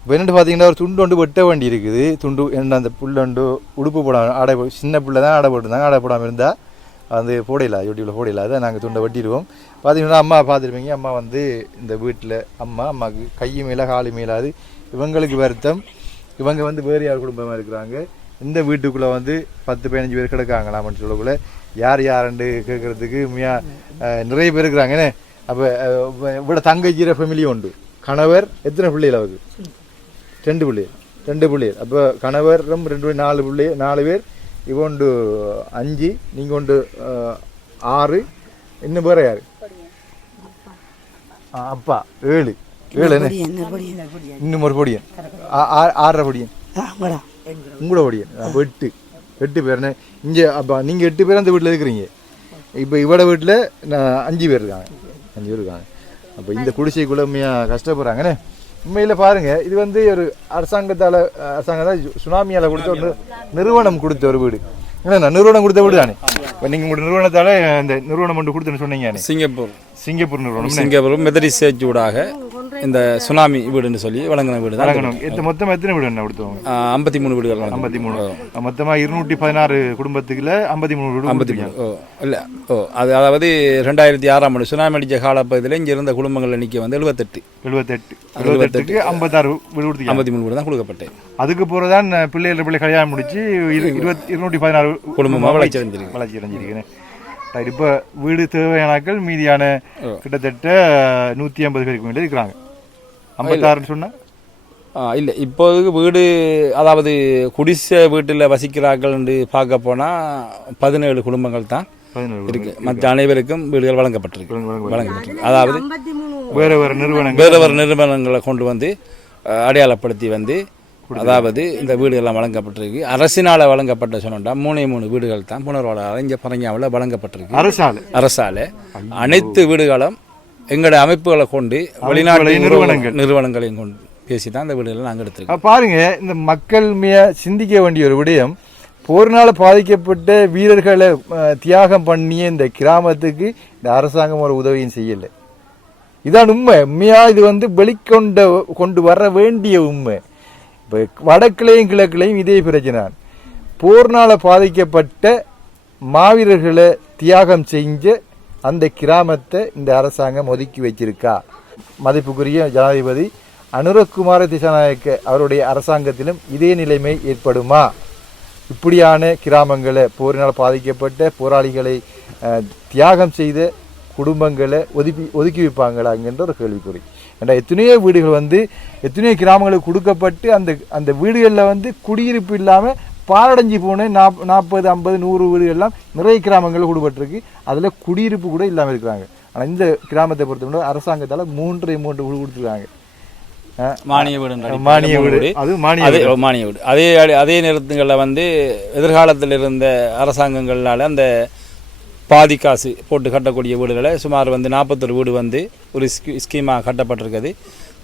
இப்போ என்னென்னு பார்த்தீங்கன்னா ஒரு துண்டு ஒன்று வெட்ட வேண்டி இருக்குது. துண்டு என்ன அந்த புல்லண்டு உடுப்பு போடாமல் ஆடை சின்ன பிள்ளை தான் ஆடை போட்டிருந்தாங்க. ஆடை போடாமல் இருந்தால் வந்து போடையில யூடியூப்பில் போடையில அதை நாங்கள் துண்டை வெட்டிடுவோம். பார்த்தீங்கன்னா அம்மா பார்த்துருப்பீங்க. அம்மா வந்து இந்த வீட்டில் அம்மாவுக்கு கை மேலே காலு மேலாது இவங்களுக்கு வருத்தம். இவங்க வந்து வேறு யார் குடும்பமாக இருக்கிறாங்க. இந்த வீட்டுக்குள்ளே வந்து 10-15 பேர் கிடக்காங்களாமன்னு சொல்லக்குள்ள யார் யாருன்னு கேட்குறதுக்கு நிறைய பேர் இருக்கிறாங்கன்னு. அப்போ இவ்வளோ தங்கச்சிற ஃபேமிலியும் உண்டு. கணவர் எத்தனை பிள்ளைகள் அவருக்கு? 2 பிள்ளைகள். அப்போ கணவரும் 4 பேர். இவொண்டு 5, நீங்கள் ஒன்று 6. இன்னும் வேற யாரு? அப்பா 7. என்ன இன்னும் ஒரு பொடியன் 6 பொடியன். உங்களோட பொடியன். அப்போ 8 பேர். இங்கே அப்போ நீங்கள் 8 பேர் அந்த வீட்டில் இருக்கிறீங்க. இப்போ இவட வீட்டில் 5 பேர் இருக்காங்க. அப்போ இந்த குடிசைக்குள்ள உண்மையாக கஷ்டப்படுறாங்கண்ணே. உண்மையில் பாருங்கள், இது வந்து ஒரு அரசாங்கம் சுனாமியால் கொடுத்த ஒரு நிறுவனம் கொடுத்த ஒரு வீடு. ஏன்னா நிறுவனம் கொடுத்த வீடு தானே. இப்போ நீங்கள் உங்களோட நிறுவனத்தால் இந்த நிறுவனம் ஒன்று கொடுத்துன்னு சொன்னீங்க. சிங்கப்பூர் நிறுவனம். சிங்கப்பூர் மெதடிஸ் ஊடாக இந்த சுனாமி வீடுன்னு சொல்லி வழங்கின வீடு தான். மொத்தமாக எத்தனை வீடு என்ன கொடுத்தோம்? 53 வீடுகள். 53. மொத்தமாக 216 குடும்பத்துக்குள்ள 53 வீடு. 53. இல்லை அதாவது 2006ஆம் ஆண்டு சுனாமி அடித்த காலப்பகுதியில் இங்கே இருந்த குடும்பங்கள் எண்ணிக்கை வந்து 78. 56 வீடு கொடுத்து 53 வீடு தான் கொடுக்கப்பட்டேன். அதுக்கு போகிறதான் பிள்ளை கல்யாணம் முடிச்சு 216 குடும்பமாக வளர்ச்சி அடைஞ்சிருக்கிறேன். இப்போ வீடு தேவையானாக்கள் மீதியான கிட்டத்தட்ட 150 பேருக்கு வேண்டிய இருக்கிறாங்க. 56 சொன்னால் இல்லை. இப்போதைக்கு வீடு அதாவது குடிசை வீட்டில் வசிக்கிறார்கள் என்று பார்க்க போனால் 17 குடும்பங்கள் தான் இருக்கு. மற்ற அனைவருக்கும் வீடுகள் வழங்கப்பட்டிருக்கு. அதாவது வேறு நிறுவனங்களை கொண்டு வந்து அடையாளப்படுத்தி வந்து அதாவது இந்த வீடுகள்லாம் வழங்கப்பட்டிருக்கு. அரசினால் வழங்கப்பட்ட சொன்னா 3 வீடுகள் தான் புனர்வாழ்வு இங்கே பரங்கியாவில் வழங்கப்பட்டிருக்கு. அரசால அனைத்து வீடுகளும் எங்களுடைய அமைப்புகளை கொண்டு வெளிநாட்டு நிறுவனங்களையும் கொண்டு பேசி தான் இந்த வீடுகளை நாங்கள் எடுத்துருக்கோம். பாருங்க, இந்த மக்கள் சிந்திக்க வேண்டிய ஒரு விடயம், போர்னால் பாதிக்கப்பட்ட வீரர்களை தியாகம் பண்ணிய இந்த கிராமத்துக்கு இந்த அரசாங்கம் ஒரு உதவியும் செய்யலை. இதான் உண்மை. இது வந்து கொண்டு வர வேண்டிய உண்மை. இப்போ வடக்கிளையும் கிழக்கிளையும் இதே பிரச்சனை. போர்னால் பாதிக்கப்பட்ட மாவீரர்களை தியாகம் செஞ்ச அந்த கிராமத்தை இந்த அரசாங்கம் ஒதுக்கி வச்சிருக்கா? மதிப்புக்குரிய ஜனாதிபதி அனுரகுமார திசாநாயக்க அவருடைய அரசாங்கத்திலும் இதே நிலைமை ஏற்படுமா? இப்படியான கிராமங்களை போரினால் பாதிக்கப்பட்ட போராளிகளை தியாகம் செய்த குடும்பங்களை ஒதுக்கி வைப்பாங்களாங்கிற ஒரு கேள்விக்குறி. ஏன்னா எத்தனையோ வீடுகள் வந்து எத்தனையோ கிராமங்களுக்கு கொடுக்கப்பட்டு அந்த வீடுகளில் வந்து குடியிருப்பு இல்லாமல் பாழடைஞ்சு போன 40, 50, 100 வீடுகள்லாம் நிறைய கிராமங்களில் கொடுக்கப்பட்டிருக்கு. அதில் குடியிருப்பு கூட இல்லாமல் இருக்கிறாங்க. ஆனால் இந்த கிராமத்தை பொறுத்தவரை அரசாங்கத்தால் 3 வீடு கொடுத்துருக்காங்க. மானிய வீடு மானிய வீடு அது மானிய வீடு அதே நேரத்துங்களில் வந்து எதிர்காலத்தில் இருந்த அரசாங்கங்களால் அந்த பாதி காசு போட்டு கட்டக்கூடிய வீடுகளை சுமார் வந்து 41 வீடு வந்து ஒரு ஸ்கீமாக கட்டப்பட்டிருக்குது.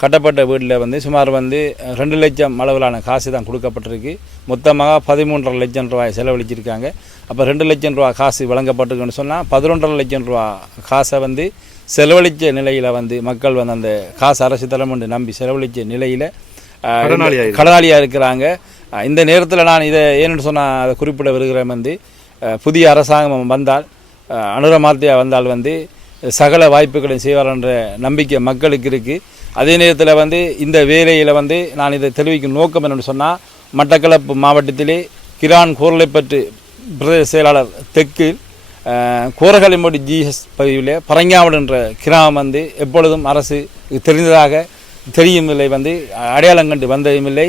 கட்டப்பட்ட வீட்டில் வந்து சுமார் வந்து 2 லட்சம் அளவிலான காசு தான் கொடுக்கப்பட்டிருக்கு. மொத்தமாக 13.5 லட்சம் ரூபாய் செலவழிச்சிருக்காங்க. அப்போ 2 லட்சம் ரூபா காசு வழங்கப்பட்டிருக்குன்னு சொன்னால் 11.5 லட்சம் ரூபா காசை வந்து செலவழித்த நிலையில் வந்து மக்கள் வந்து அந்த காசு அரசு தலைமுறை நம்பி செலவழித்த நிலையில் கடனாளியாக இருக்கிறாங்க. இந்த நேரத்தில் நான் இதை ஏன்னு சொன்னால் அதை குறிப்பிட வருகிறேன் வந்து புதிய அரசாங்கம் வந்தால் அனுரமாத்தியா வந்தால் வந்து சகல வாய்ப்புகளையும் செய்வார் என்ற நம்பிக்கை மக்களுக்கு இருக்குது. அதே நேரத்தில் வந்து இந்த வேலையில் வந்து நான் இதை தெரிவிக்கும் நோக்கம் என்னென்னு சொன்னால் மட்டக்களப்பு மாவட்டத்திலே கிரான் கோரளைப்பற்று பிரதேச செயலாளர் தெற்கில் கோரகளிமோடி ஜிஎஸ் பகுதியில் பரங்காவடு என்ற கிராமம் வந்து எப்பொழுதும் அரசு தெரிந்ததாக தெரியும் இல்லை, வந்து அடையாளம் கண்டு வந்ததும் இல்லை.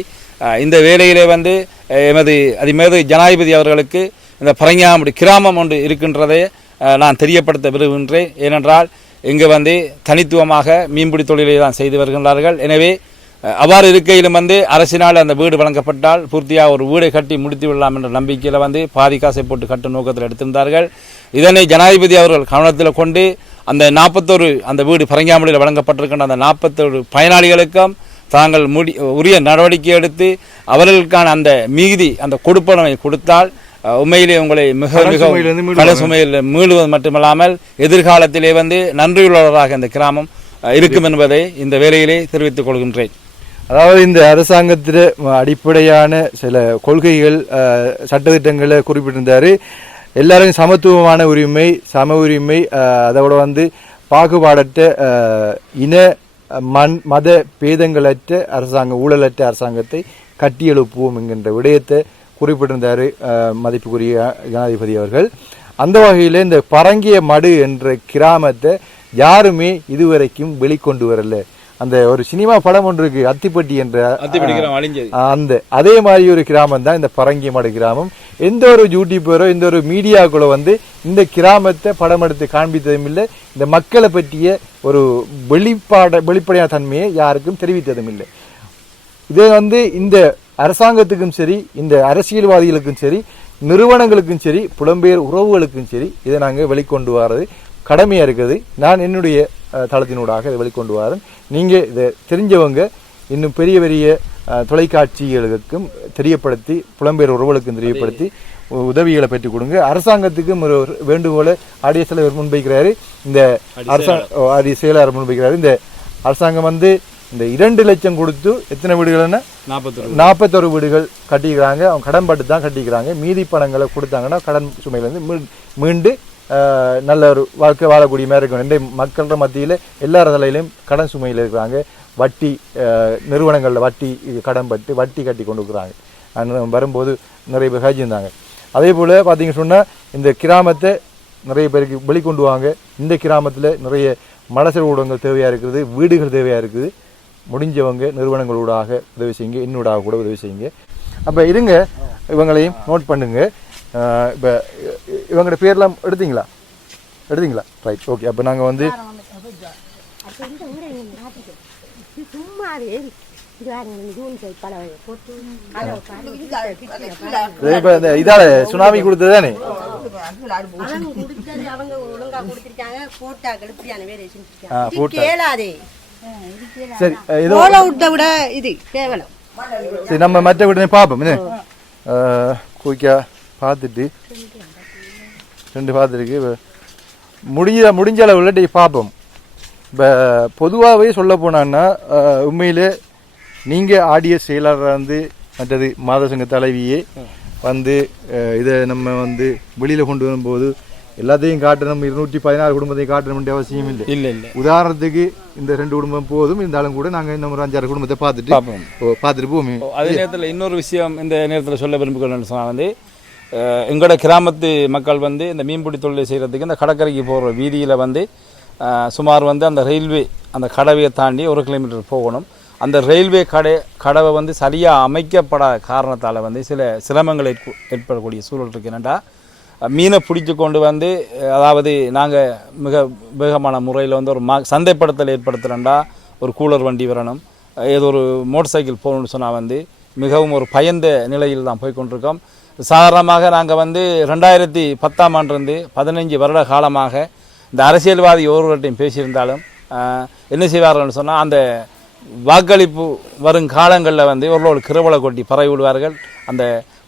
இந்த வேலையிலே வந்து எமது ஜனாதிபதி அவர்களுக்கு இந்த பரங்காவடு கிராமம் ஒன்று இருக்கின்றதை நான் தெரியப்படுத்த விரும்புகின்றேன். ஏனென்றால் இங்கு வந்து தனித்துவமாக மீன்பிடி தொழிலை தான் செய்து வருகின்றார்கள். எனவே அவ்வாறு இருக்கையிலும் வந்து அரசினால் அந்த வீடு வழங்கப்பட்டால் பூர்த்தியாக ஒரு வீடை கட்டி முடித்து விடலாம் என்ற நம்பிக்கையில் வந்து பாதி காசை போட்டு கட்டும் நோக்கத்தில் எடுத்திருந்தார்கள். இதனை ஜனாதிபதி அவர்கள் கவனத்தில் கொண்டு அந்த 41 அந்த வீடு பரங்காமடியில் வழங்கப்பட்டிருக்கின்ற அந்த 41 பயனாளிகளுக்கும் தாங்கள் உரிய நடவடிக்கை எடுத்து அவர்களுக்கான அந்த மீதி அந்த கொடுப்பனவை கொடுத்தால் உண்மையிலே உங்களை மிக மிக கடன் சுமையில் மீளுவது மட்டுமல்லாமல் எதிர்காலத்திலே வந்து நன்றியுள்ளவராக இந்த கிராமம் இருக்கும் என்பதை இந்த வேலையிலே தெரிவித்துக் கொள்கின்றேன். அதாவது இந்த அரசாங்கத்தில் அடிப்படையான சில கொள்கைகள் சட்டத்திட்டங்களை குறிப்பிட்டிருந்தார். எல்லாரும் சமத்துவமான உரிமை, சம உரிமை, அதோட வந்து பாகுபாடற்ற இன மத பேதங்களற்ற அரசாங்கம், ஊழலற்ற அரசாங்கத்தை கட்டியெழுப்புவோம் என்கின்ற விடயத்தை குறிப்பிட்டிருந்தார் மதிப்புக்குரிய ஜனாதிபதி அவர்கள். அந்த வகையில் இந்த பரங்கிய மடு என்ற கிராமத்தை யாருமே இதுவரைக்கும் வெளிக்கொண்டு வரல. அந்த ஒரு சினிமா படம் ஒன்று இருக்கு, அத்திப்பட்டி என்ற அந்த அதே மாதிரி ஒரு கிராமம் தான் இந்த பரங்கிய மடு கிராமம். எந்த ஒரு யூடியூபரோ எந்த ஒரு மீடியாக்களோ வந்து இந்த கிராமத்தை படம் எடுத்து காண்பித்ததும் இல்லை. இந்த மக்களை பற்றிய ஒரு வெளிப்படையான தன்மையை யாருக்கும் தெரிவித்ததும் இல்லை. இதை வந்து இந்த அரசாங்கத்துக்கும் சரி, இந்த அரசியல்வாதிகளுக்கும் சரி, நிறுவனங்களுக்கும் சரி, புலம்பெயர் உறவுகளுக்கும் சரி, இதை நாங்கள் வெளிக்கொண்டு வர்றது கடமையாக இருக்குது. நான் என்னுடைய தளத்தினூடாக இதை வெளிக்கொண்டு வரேன். நீங்கள் இதை தெரிஞ்சவங்க இன்னும் பெரிய பெரிய தொலைக்காட்சிகளுக்கும் தெரியப்படுத்தி, புலம்பெயர் உறவுகளுக்கும் தெரியப்படுத்தி உதவிகளை பெற்றுக் கொடுங்க. அரசாங்கத்துக்கும் ஒரு வேண்டுகோளை ஆடிய செயலர் முன்வைக்கிறாரு. இந்த ஆடிய செயலாளர் முன்வைக்கிறாரு. இந்த அரசாங்கம் வந்து இந்த 2 லட்சம் கொடுத்து எத்தனை வீடுகள்னா 41 வீடுகள் கட்டிக்கிறாங்க. அவங்க கடன் பட்டு தான் கட்டிக்கிறாங்க. மீதி பணங்களை கொடுத்தாங்கன்னா கடன் சுமையிலேருந்து மீண்டு நல்ல ஒரு வாழ்க்கை வாழக்கூடிய மாதிரி இருக்கும். ரெண்டு மக்கள மத்தியில் எல்லா தலையிலையும் கடன் சுமையில் இருக்கிறாங்க. வட்டி நிறுவனங்களில் வட்டி கடன் பட்டு வட்டி கட்டி கொண்டு இருக்கிறாங்க. வரும்போது நிறைய பேர் காய்ச்சிருந்தாங்க. அதே போல் பார்த்தீங்க சொன்னால் இந்த கிராமத்தை நிறைய பேருக்கு வெளிக்கொண்டு வாங்க. இந்த கிராமத்தில் நிறைய மலசல் ஊடகங்கள் தேவையாக இருக்குது, வீடுகள் தேவையாக இருக்குது. முடிஞ்சவங்க நிறுவனங்களூடாக உதவி செய்யுங்க, என்னூடாக கூட உதவி செய்யுங்க. அப்போ இருங்க, இவங்களையும் நோட் பண்ணுங்க. இப்போ இவங்களோட பேர்லாம் எடுத்தீங்களா? Right, okay. அப்போ நாங்கள் வந்து இதால சுனாமி கொடுத்தது தானே. சரி, சரி, நம்ம மற்ற வீடு பார்ப்போம். குயிக்கா பார்த்துட்டு 2 பார்த்துருக்கு. முடிஞ்ச அளவில் பார்ப்போம். இப்போ பொதுவாகவே சொல்ல போனான்னா உண்மையில் நீங்கள் ஆடிய செயலாளராக வந்து மற்றது மாதசங்க தலைவியே வந்து இதை நம்ம வந்து வெளியில் கொண்டு வரும்போது எல்லாத்தையும் காட்டணும், 216 குடும்பத்தையும் காட்டணும் வேண்டிய அவசியம் இல்லை. உதாரணத்துக்கு இந்த 2 குடும்பம் போதும். இருந்தாலும் கூட நாங்கள் இன்னும் ஒரு 5-6 குடும்பத்தை பார்த்துட்டு போவோம். அதே நேரத்தில் இன்னொரு விஷயம் இந்த நேரத்தில் சொல்ல விரும்புகிறேன்னு சொன்னால் வந்து எங்களோட கிராமத்து மக்கள் வந்து இந்த மீன்பிடி தொழிலை செய்கிறதுக்கு இந்த கடற்கரைக்கு போகிற வீதியில் வந்து சுமார் வந்து அந்த ரயில்வே அந்த கடவையை தாண்டி 1 கிலோமீட்டர் போகணும். அந்த ரயில்வே கடவை வந்து சரியாக அமைக்கப்படாத காரணத்தால் வந்து சில சிரமங்கள் ஏற்படக்கூடிய சூழல் இருக்குது. என்னென்னா மீனை பிடிச்சி கொண்டு வந்து, அதாவது நாங்கள் மிக வேகமான முறையில் வந்து ஒரு சந்தைப்படுத்தல் ஏற்படுத்துகிறோண்டா ஒரு கூலர் வண்டி வரணும், ஏதோ ஒரு மோட்டர் சைக்கிள் போகணும்னு சொன்னால் வந்து மிகவும் ஒரு பயந்த நிலையில் தான் போய்கொண்டிருக்கோம். சாதாரணமாக நாங்கள் வந்து 2010ஆம் ஆண்டிலிருந்து 15 வருட காலமாக இந்த அரசியல்வாதி ஒருவர்கிட்டையும் பேசியிருந்தாலும் என்ன செய்வார்கள்னு சொன்னால் அந்த வாக்களிப்பு வரும் காலங்களில் வந்து ஒரு கிருவலை கொட்டி பரவி விடுவார்கள். அந்த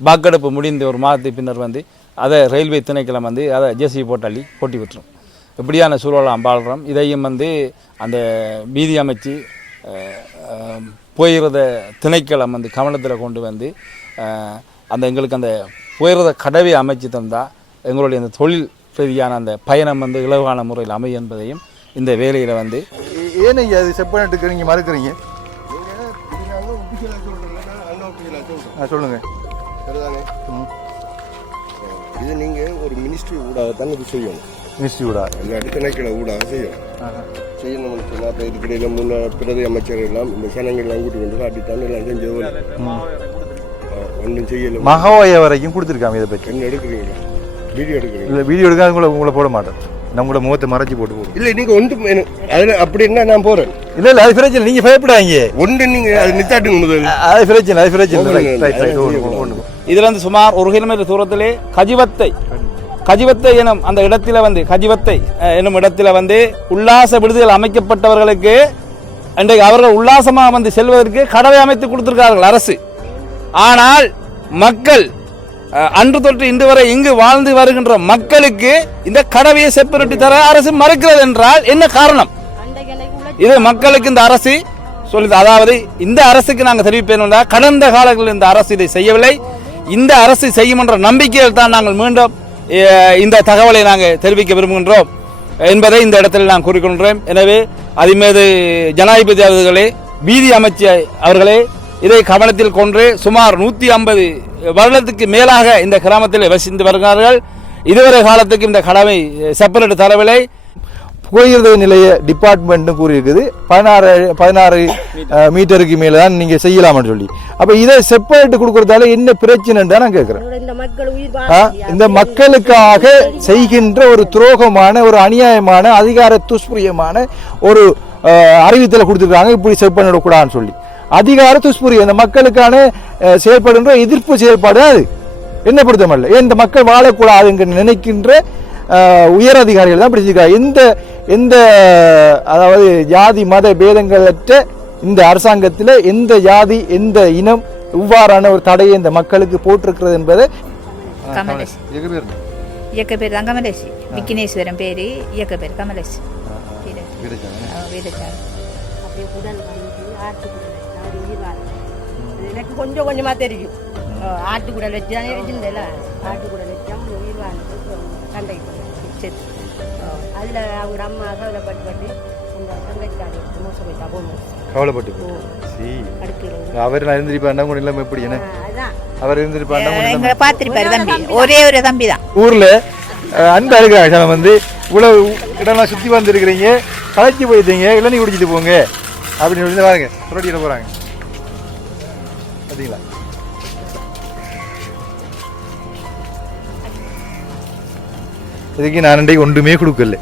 வாக்கெடுப்பு முடிந்த ஒரு மாதத்துக்கு பின்னர் வந்து அதை ரயில்வே திணைக்களம் வந்து அதை ஜேசிபி போட்டு கொட்டி விட்டுரும். இப்படியான சூழலை அம்பாடுறோம். இதையும் வந்து அந்த வீதி அமைச்சு போயிறத திணைக்களம் வந்து கவனத்தில் கொண்டு வந்து அந்த எங்களுக்கு அந்த போயிறத கடவை அமைச்சு தந்தால் எங்களுடைய அந்த தொழில் ரீதியான அந்த பயணம் வந்து இலவான முறையில் அமையும் என்பதையும் இந்த வேலையில் வந்து ஏனையா அது செப்பனிட்டு நீங்கள் மறுக்கிறீங்க? சொல்லுங்க. இது நீங்கள் ஒரு மினிஸ்ட்ரி ஊடாக தான் இது செய்யணும். மினிஸ்ட்ரி ஊடாக இல்லாட்டி திணைக்கள ஊடாக செய்யணும்னு சொன்னால் இப்போ இதுக்கிடையில் முன்ன பிரதி அமைச்சர் எல்லாம் இந்த சனங்கள்லாம் கூட்டி கொண்டு காட்டித்தான் எல்லாம் செஞ்சது ஒன்றும் செய்யலை. மகாவாய வரைக்கும் கொடுத்துருக்காங்க. இதை பற்றி என்ன எடுக்கிறீங்களா? வீடியோ எடுக்கிறீங்க? இல்லை, வீடியோ எடுக்காத உங்களை போட மாட்டேன். நம்மளோட முகத்தை மறைச்சி போட்டு போடும். இல்லை, நீங்கள் ஒன்று அதில் அப்படின்னா நான் போகிறேன். இல்லை இல்லை, அது பிரச்சனை. நீங்கள் பயப்படாங்க. ஒன்று நீங்கள் அது நித்தாட்டுங்க முதல். அது பிரச்சனை, அது பிரச்சனை. இதில் வந்து சுமார் 1 கிலோமீட்டர் தூரத்திலே கஜிவத்தை எனும் அந்த இடத்துல வந்து கஜிவத்தை என்னும் இடத்துல வந்து உல்லாச விடுதிகள் அமைக்கப்பட்டவர்களுக்கு இன்றைக்கு அவர்கள் உல்லாசமாக வந்து செல்வதற்கு கடவை அமைத்து கொடுத்திருக்கிறார்கள் அரசு. ஆனால் மக்கள் அன்று தொற்று இன்று வரை இங்கு வாழ்ந்து வருகின்ற மக்களுக்கு இந்த கடவையை செப்பரேட் தர அரசு மறுக்கிறது என்றால் என்ன காரணம்? இது மக்களுக்கு இந்த அரசு சொல்லுது. அதாவது இந்த அரசுக்கு நாங்கள் தெரிவிப்பேன், கடந்த காலங்களில் இந்த அரசு இதை செய்யவில்லை. இந்த அரசு செய்யும் என்ற நம்பிக்கையில் தான் நாங்கள் மீண்டும் இந்த தகவலை நாங்கள் தெரிவிக்க விரும்புகின்றோம் என்பதை இந்த இடத்தில் நான் கூறிக்கொள்கிறேன். எனவே அதன்மீது ஜனாதிபதி அவர்களே, வீதி அமைச்சர் அவர்களே இதை கவனத்தில் கொண்டு சுமார் 150 வருடத்துக்கு மேலாக இந்த கிராமத்தில் வசித்து வருகிறார்கள். இதுவரை காலத்துக்கு இந்த கடமை செப்பரேட் தரவில்லை. போகிறது நிலைய டிபார்ட்மெண்ட்னு கூறியிருக்குது 16 மீட்டருக்கு மேலே தான் நீங்கள் செய்யலாம்னு சொல்லி. அப்போ இதை செப்பரேட் கொடுக்கறதால என்ன பிரச்சனைன்னு தான் நான் கேட்குறேன். இந்த மக்களுக்காக செய்கின்ற ஒரு துரோகமான, ஒரு அநியாயமான, அதிகார துஷ்பிரியமான ஒரு அறிவித்தலை கொடுத்துருக்காங்க. இப்படி செப்பனிடக்கூடாதுன்னு சொல்லி அதிகார துஷ்பிரியம். இந்த மக்களுக்கான செயல்படுகின்ற எதிர்ப்பு செயல்பாடு அது என்ன பொறுத்தமல்ல. இந்த மக்கள் வாழக்கூடாது என்று நினைக்கின்ற உயர் அதிகாரிகள் தான் பிடிச்சிருக்காங்க. எந்த அதாவது ஜாதி மத பேதங்களற்ற இந்த அரசாங்கத்தில் எந்த ஜாதி எந்த இனம் இவ்வாறான ஒரு தடையை இந்த மக்களுக்கு போட்டிருக்கிறது என்பதை இயக்க பேர் தான் கமலேஷ். விக்னேஸ்வரன் பேரு, இயக்க பேர் கமலேஷ். எனக்கு கொஞ்சம் கொஞ்சமா தெரியும். ஆட்டுக்குடல் வச்சு தானே வச்சிருந்தேன். ஆட்டுக்குடல் வச்சா உயிர் வாழ்ந்து சண்டை செத்து. அதில் அவங்க அம்மா கவலைப்பட்டு அந்த தங்கச்சாடி மோசம் போயிட்டா போகணும். கவலைப்பட்டு அவர் இருந்திருப்பாண்டா கூட இல்லாம எப்படி என்ன அவர் இருந்திருப்பாண்டா பார்த்திருப்பாரு. தம்பி ஒரே ஒரு தம்பி தான் ஊர்ல அன்பா இருக்கிறாங்க. வந்து இவ்வளவு இடம்லாம் சுத்தி வந்துருக்கிறீங்க, களைச்சி போயிட்டீங்க, இளநீ குடிச்சிட்டு போங்க அப்படின்னு சொல்லி பாருங்க புரோட்டியிட போறாங்க. பார்த்தீங்களா? இதுக்கு நான் ஒன்றுமே கொடுக்கல.